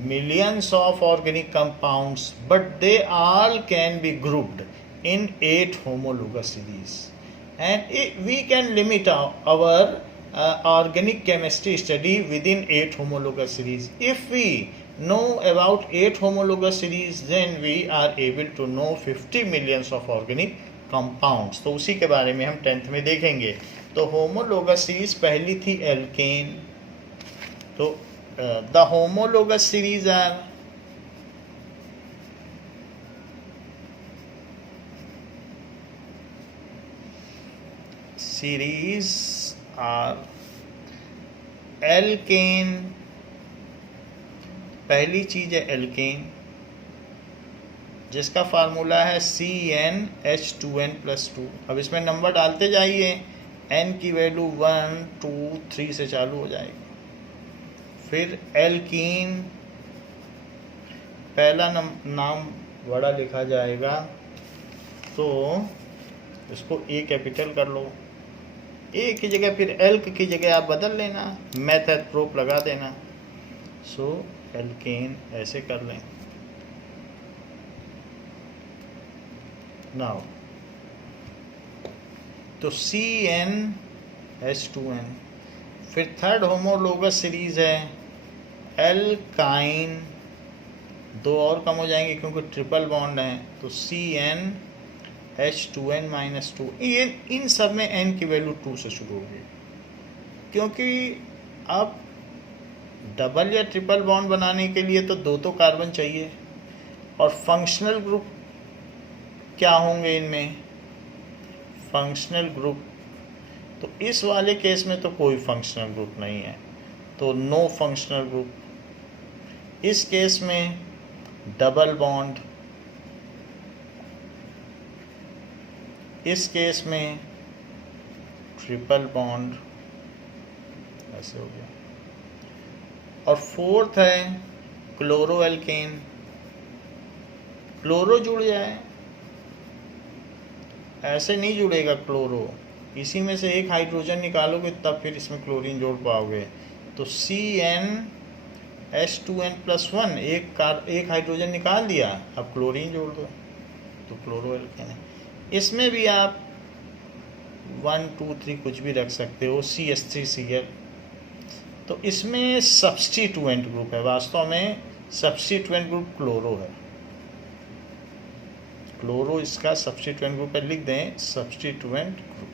millions of organic compounds, but they all can be grouped in 8 homologous series, and we can limit our organic chemistry study within 8 homologous series. If we know about 8 homologous series, then we are able to know 50 millions of organic compounds. तो उसी के बारे में हम 10th में देखेंगे। तो होमोलोगस सीरीज पहली थी एल्केन। तो the homologous series are alkane, पहली चीज है एल्केन जिसका फार्मूला है CnH2n+2। अब इसमें नंबर डालते जाइए, n की वैल्यू 1 2 3 से चालू हो जाएगी। फिर एल्कीन, पहला नाम बड़ा लिखा जाएगा, तो इसको A कैपिटल कर लो, A की जगह फिर एल्क की जगह आप बदल लेना, मेथड प्रोप लगा देना। सो एल्केन ऐसे कर लें। नाउ तो CnH2n। फिर थर्ड होमोलोगस सीरीज है एल्काइन, 2 और कम हो जाएंगे क्योंकि ट्रिपल बॉन्ड है, तो CnH2n-2। ये इन सब में n की वैल्यू 2 से शुरू होगी, क्योंकि अब डबल या ट्रिपल बॉन्ड बनाने के लिए तो 2 कार्बन चाहिए, और फंक्शनल ग्रुप क्या होंगे इनमें? फंक्शनल ग्रुप तो इस वाले केस में तो कोई फंक्शनल ग्रुप नहीं है, तो नो फंक्शनल ग्रुप। इस केस में डबल बॉन्ड, इस केस में ट्रिपल बॉन्ड, ऐसे हो गया। और फोर्थ है क्लोरो एल्केन, क्लोरो जुड़ जाए, ऐसे नहीं जुड़ेगा क्लोरो, इसी में से एक हाइड्रोजन निकालोगे तब फिर इसमें क्लोरीन जोड़ पाओगे। तो CnH2n+1 एक हाइड्रोजन निकाल दिया, अब क्लोरीन जोड़ दो तो क्लोरो एल्केन है। इसमें भी आप 1 2 3 कुछ भी रख सकते हो, CH3Cl। तो इसमें सब्स्टिट्यूएंट ग्रुप है, वास्तव में सब्स्टिट्यूएंट ग्रुप क्लोरो है, क्लोरो इसका सब्स्टिट्यूएंट ग्रुप है, लिख दें सब्स्टिट्यूएंट ग्रुप।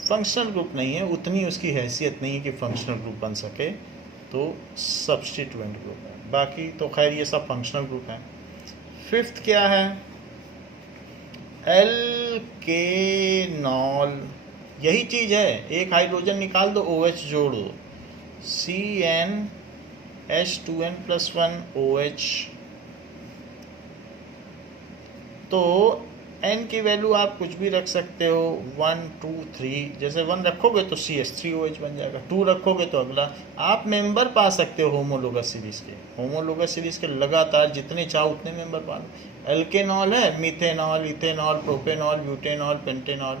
फंक्शनल ग्रुप नहीं है, उतनी उसकी हैसियत नहीं है कि फंक्शनल ग्रुप बन सके, तो सब्स्टिट्यूएंट ग्रुप है। बाकी तो खैर ये सब फंक्शनल ग्रुप है। फिफ्थ क्या है? एल्केनॉल, यही चीज़ है, एक हाइड्रोजन निकाल दो, OH जोड़ दो, CnH2n+1 OH। तो n की वैल्यू आप कुछ भी रख सकते हो, 1 2 3, जैसे 1 रखोगे तो CH3OH बन जाएगा, 2 रखोगे तो अगला। आप मेंबर पा सकते हो होमोलोगस सीरीज के, होमोलोगस सीरीज के लगातार जितने चाहो उतने मेंबर पा लो। एल्केनॉल है, methanol, ethanol, propanol, butanol, pentanol.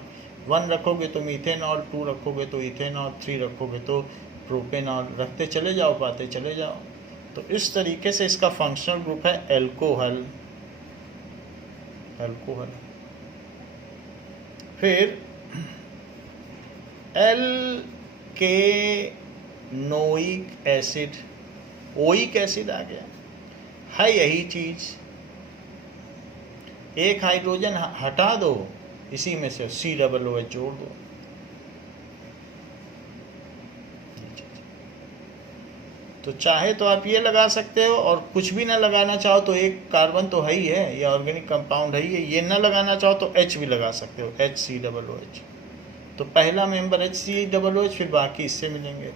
1 रखोगे तो मीथेनॉल, 2 रखोगे तो इथेनॉल, 3 रखोगे तो प्रोपेनॉल, रखते चले जाओ, पाते चले जाओ। तो इस तरीके से इसका फंक्शनल ग्रुप है एल्कोहल, एल्कोहल। फिर एल्केनोइक एसिड, ओइक एसिड आ गया, है यही चीज, एक हाइड्रोजन हटा दो, इसी में से COOH जोड़ दो। तो चाहे तो आप ये लगा सकते हो, और कुछ भी ना लगाना चाहो तो एक कार्बन तो है ही है, या ऑर्गेनिक कंपाउंड है ही है, ये ना लगाना चाहो तो H भी लगा सकते हो, HCOOH। तो पहला मेंबर HCOOH, फिर बाकी इससे मिलेंगे,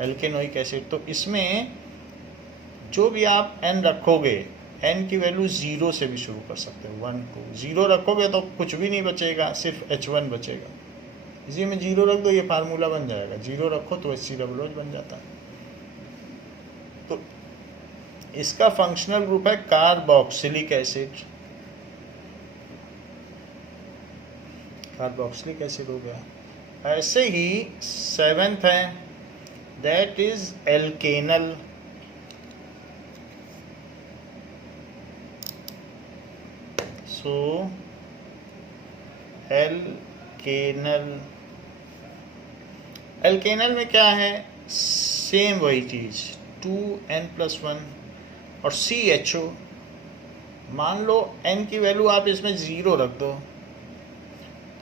एल्केनोइक एसिड। तो इसमें जो भी आप N रखोगे, N की वैल्यू 0 से भी शुरू कर सकते हो, 1 2 0 रखोगे तो कुछ भी नहीं बचेगा, सिर्फ H1 बचेगा, इसी में 0 रख दो, ये फार्मूला बन जाएगा, 0 रखो तो HCOOH बन जाता है। तो इसका फंक्शनल ग्रुप है कार्बोक्सिलिक एसिड, कार्बोक्सिलिक एसिड हो गया। ऐसे ही 7th है, दैट इज एल्केनल। सो एल्केनल, एल्केनल में क्या है? सेम वही चीज, 2n+1 और CHO। मान लो n की वैल्यू आप इसमें 0 रख दो,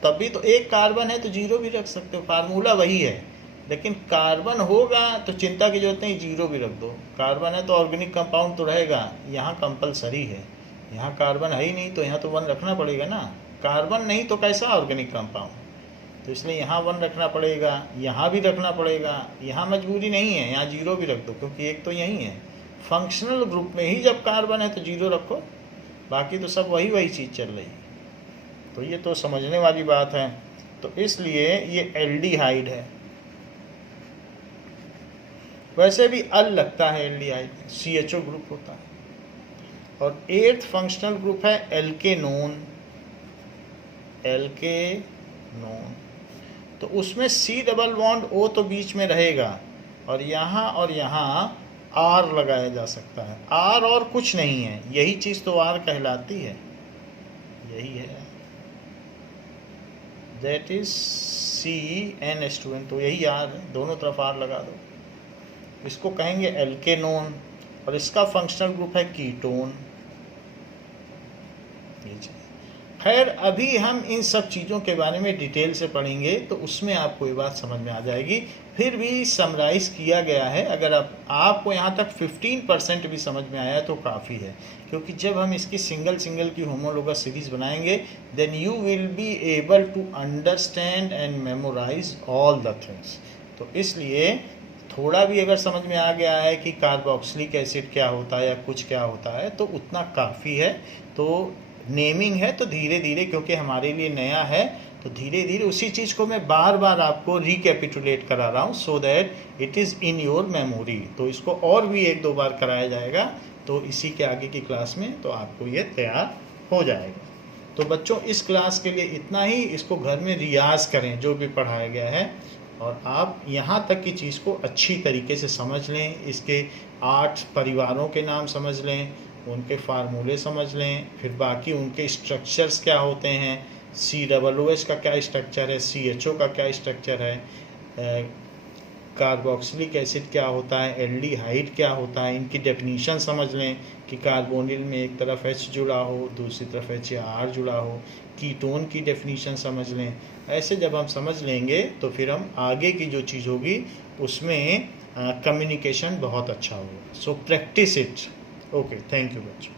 तभी तो एक कार्बन है तो 0 भी रख सकते हो, फार्मूला वही है। लेकिन कार्बन होगा तो चिंता की जरूरत नहीं, 0 भी रख दो, कार्बन है तो ऑर्गेनिक कंपाउंड तो रहेगा, यहाँ कंपलसरी है, यहाँ कार्बन है ही नहीं तो यहाँ तो 1 रखना पड़ेगा ना, कार्बन नहीं तो कैसा ऑर्गेनिक कंपाउंड, तो इसलिए यहाँ 1 रखना पड़ेगा, यहाँ भी रखना पड़ेगा, यहाँ मजबूरी नहीं है, यहाँ 0 भी रख दो क्योंकि एक तो यही है। फंक्शनल ग्रुप में ही जब कार्बन है तो 0 रखो, बाकी तो सब वही चीज़ चल रही है। तो ये तो समझने वाली बात है। तो इसलिए ये एल्डिहाइड है, वैसे भी अल लगता है एल्डिहाइड, CHO ग्रुप होता है। और 8th फंक्शनल ग्रुप है एल्केनोन, एल्केनोन। तो उसमें C+O तो बीच में रहेगा, और यहाँ R लगाया जा सकता है, R और कुछ नहीं है, यही चीज़ तो R कहलाती है, यही है, दैट इज CnH2n, तो यही R है, दोनों तरफ R लगा दो, इसको कहेंगे एल्केनोन। और इसका फंक्शनल ग्रुप है कीटोन। खैर अभी हम इन सब चीज़ों के बारे में डिटेल से पढ़ेंगे तो उसमें आपको ये बात समझ में आ जाएगी। फिर भी समराइज़ किया गया है, अगर आपको यहाँ तक 15% भी समझ में आया तो काफ़ी है, क्योंकि जब हम इसकी सिंगल की होमोलोगस सीरीज बनाएंगे then you will be able to understand and memorise all the things. तो इसलिए थोड़ा भी अगर समझ में आ गया है कि कार्बोक्सिलिक एसिड क्या होता है या कुछ क्या होता है तो उतना काफ़ी है। तो नेमिंग है तो धीरे धीरे, क्योंकि हमारे लिए नया है तो धीरे धीरे उसी चीज़ को मैं बार बार आपको रिकैपिटुलेट करा रहा हूँ so that it is in your memory. तो इसको और भी 1-2 बार कराया जाएगा तो इसी के आगे की क्लास में तो आपको ये तैयार हो जाएगा। तो बच्चों इस क्लास के लिए इतना ही। इसको घर में रियाज करें जो भी पढ़ाया गया है, और आप यहाँ तक की चीज़ को अच्छी तरीके से समझ लें। इसके 8 परिवारों के नाम समझ लें, उनके फार्मूले समझ लें, फिर बाकी उनके स्ट्रक्चर्स क्या होते हैं, COOH का क्या स्ट्रक्चर है, CHO का क्या स्ट्रक्चर है, कार्बोक्सिलिक एसिड क्या होता है, एल्डिहाइड क्या होता है, इनकी डेफिनीशन समझ लें कि कार्बोनिल में एक तरफ H जुड़ा हो दूसरी तरफ HAR जुड़ा हो, कीटोन की डेफिनीशन समझ लें। ऐसे जब हम समझ लेंगे तो फिर हम आगे की जो चीज़ होगी उसमें कम्युनिकेशन बहुत अच्छा होगा। So practice it. Okay, thank you बच्चों।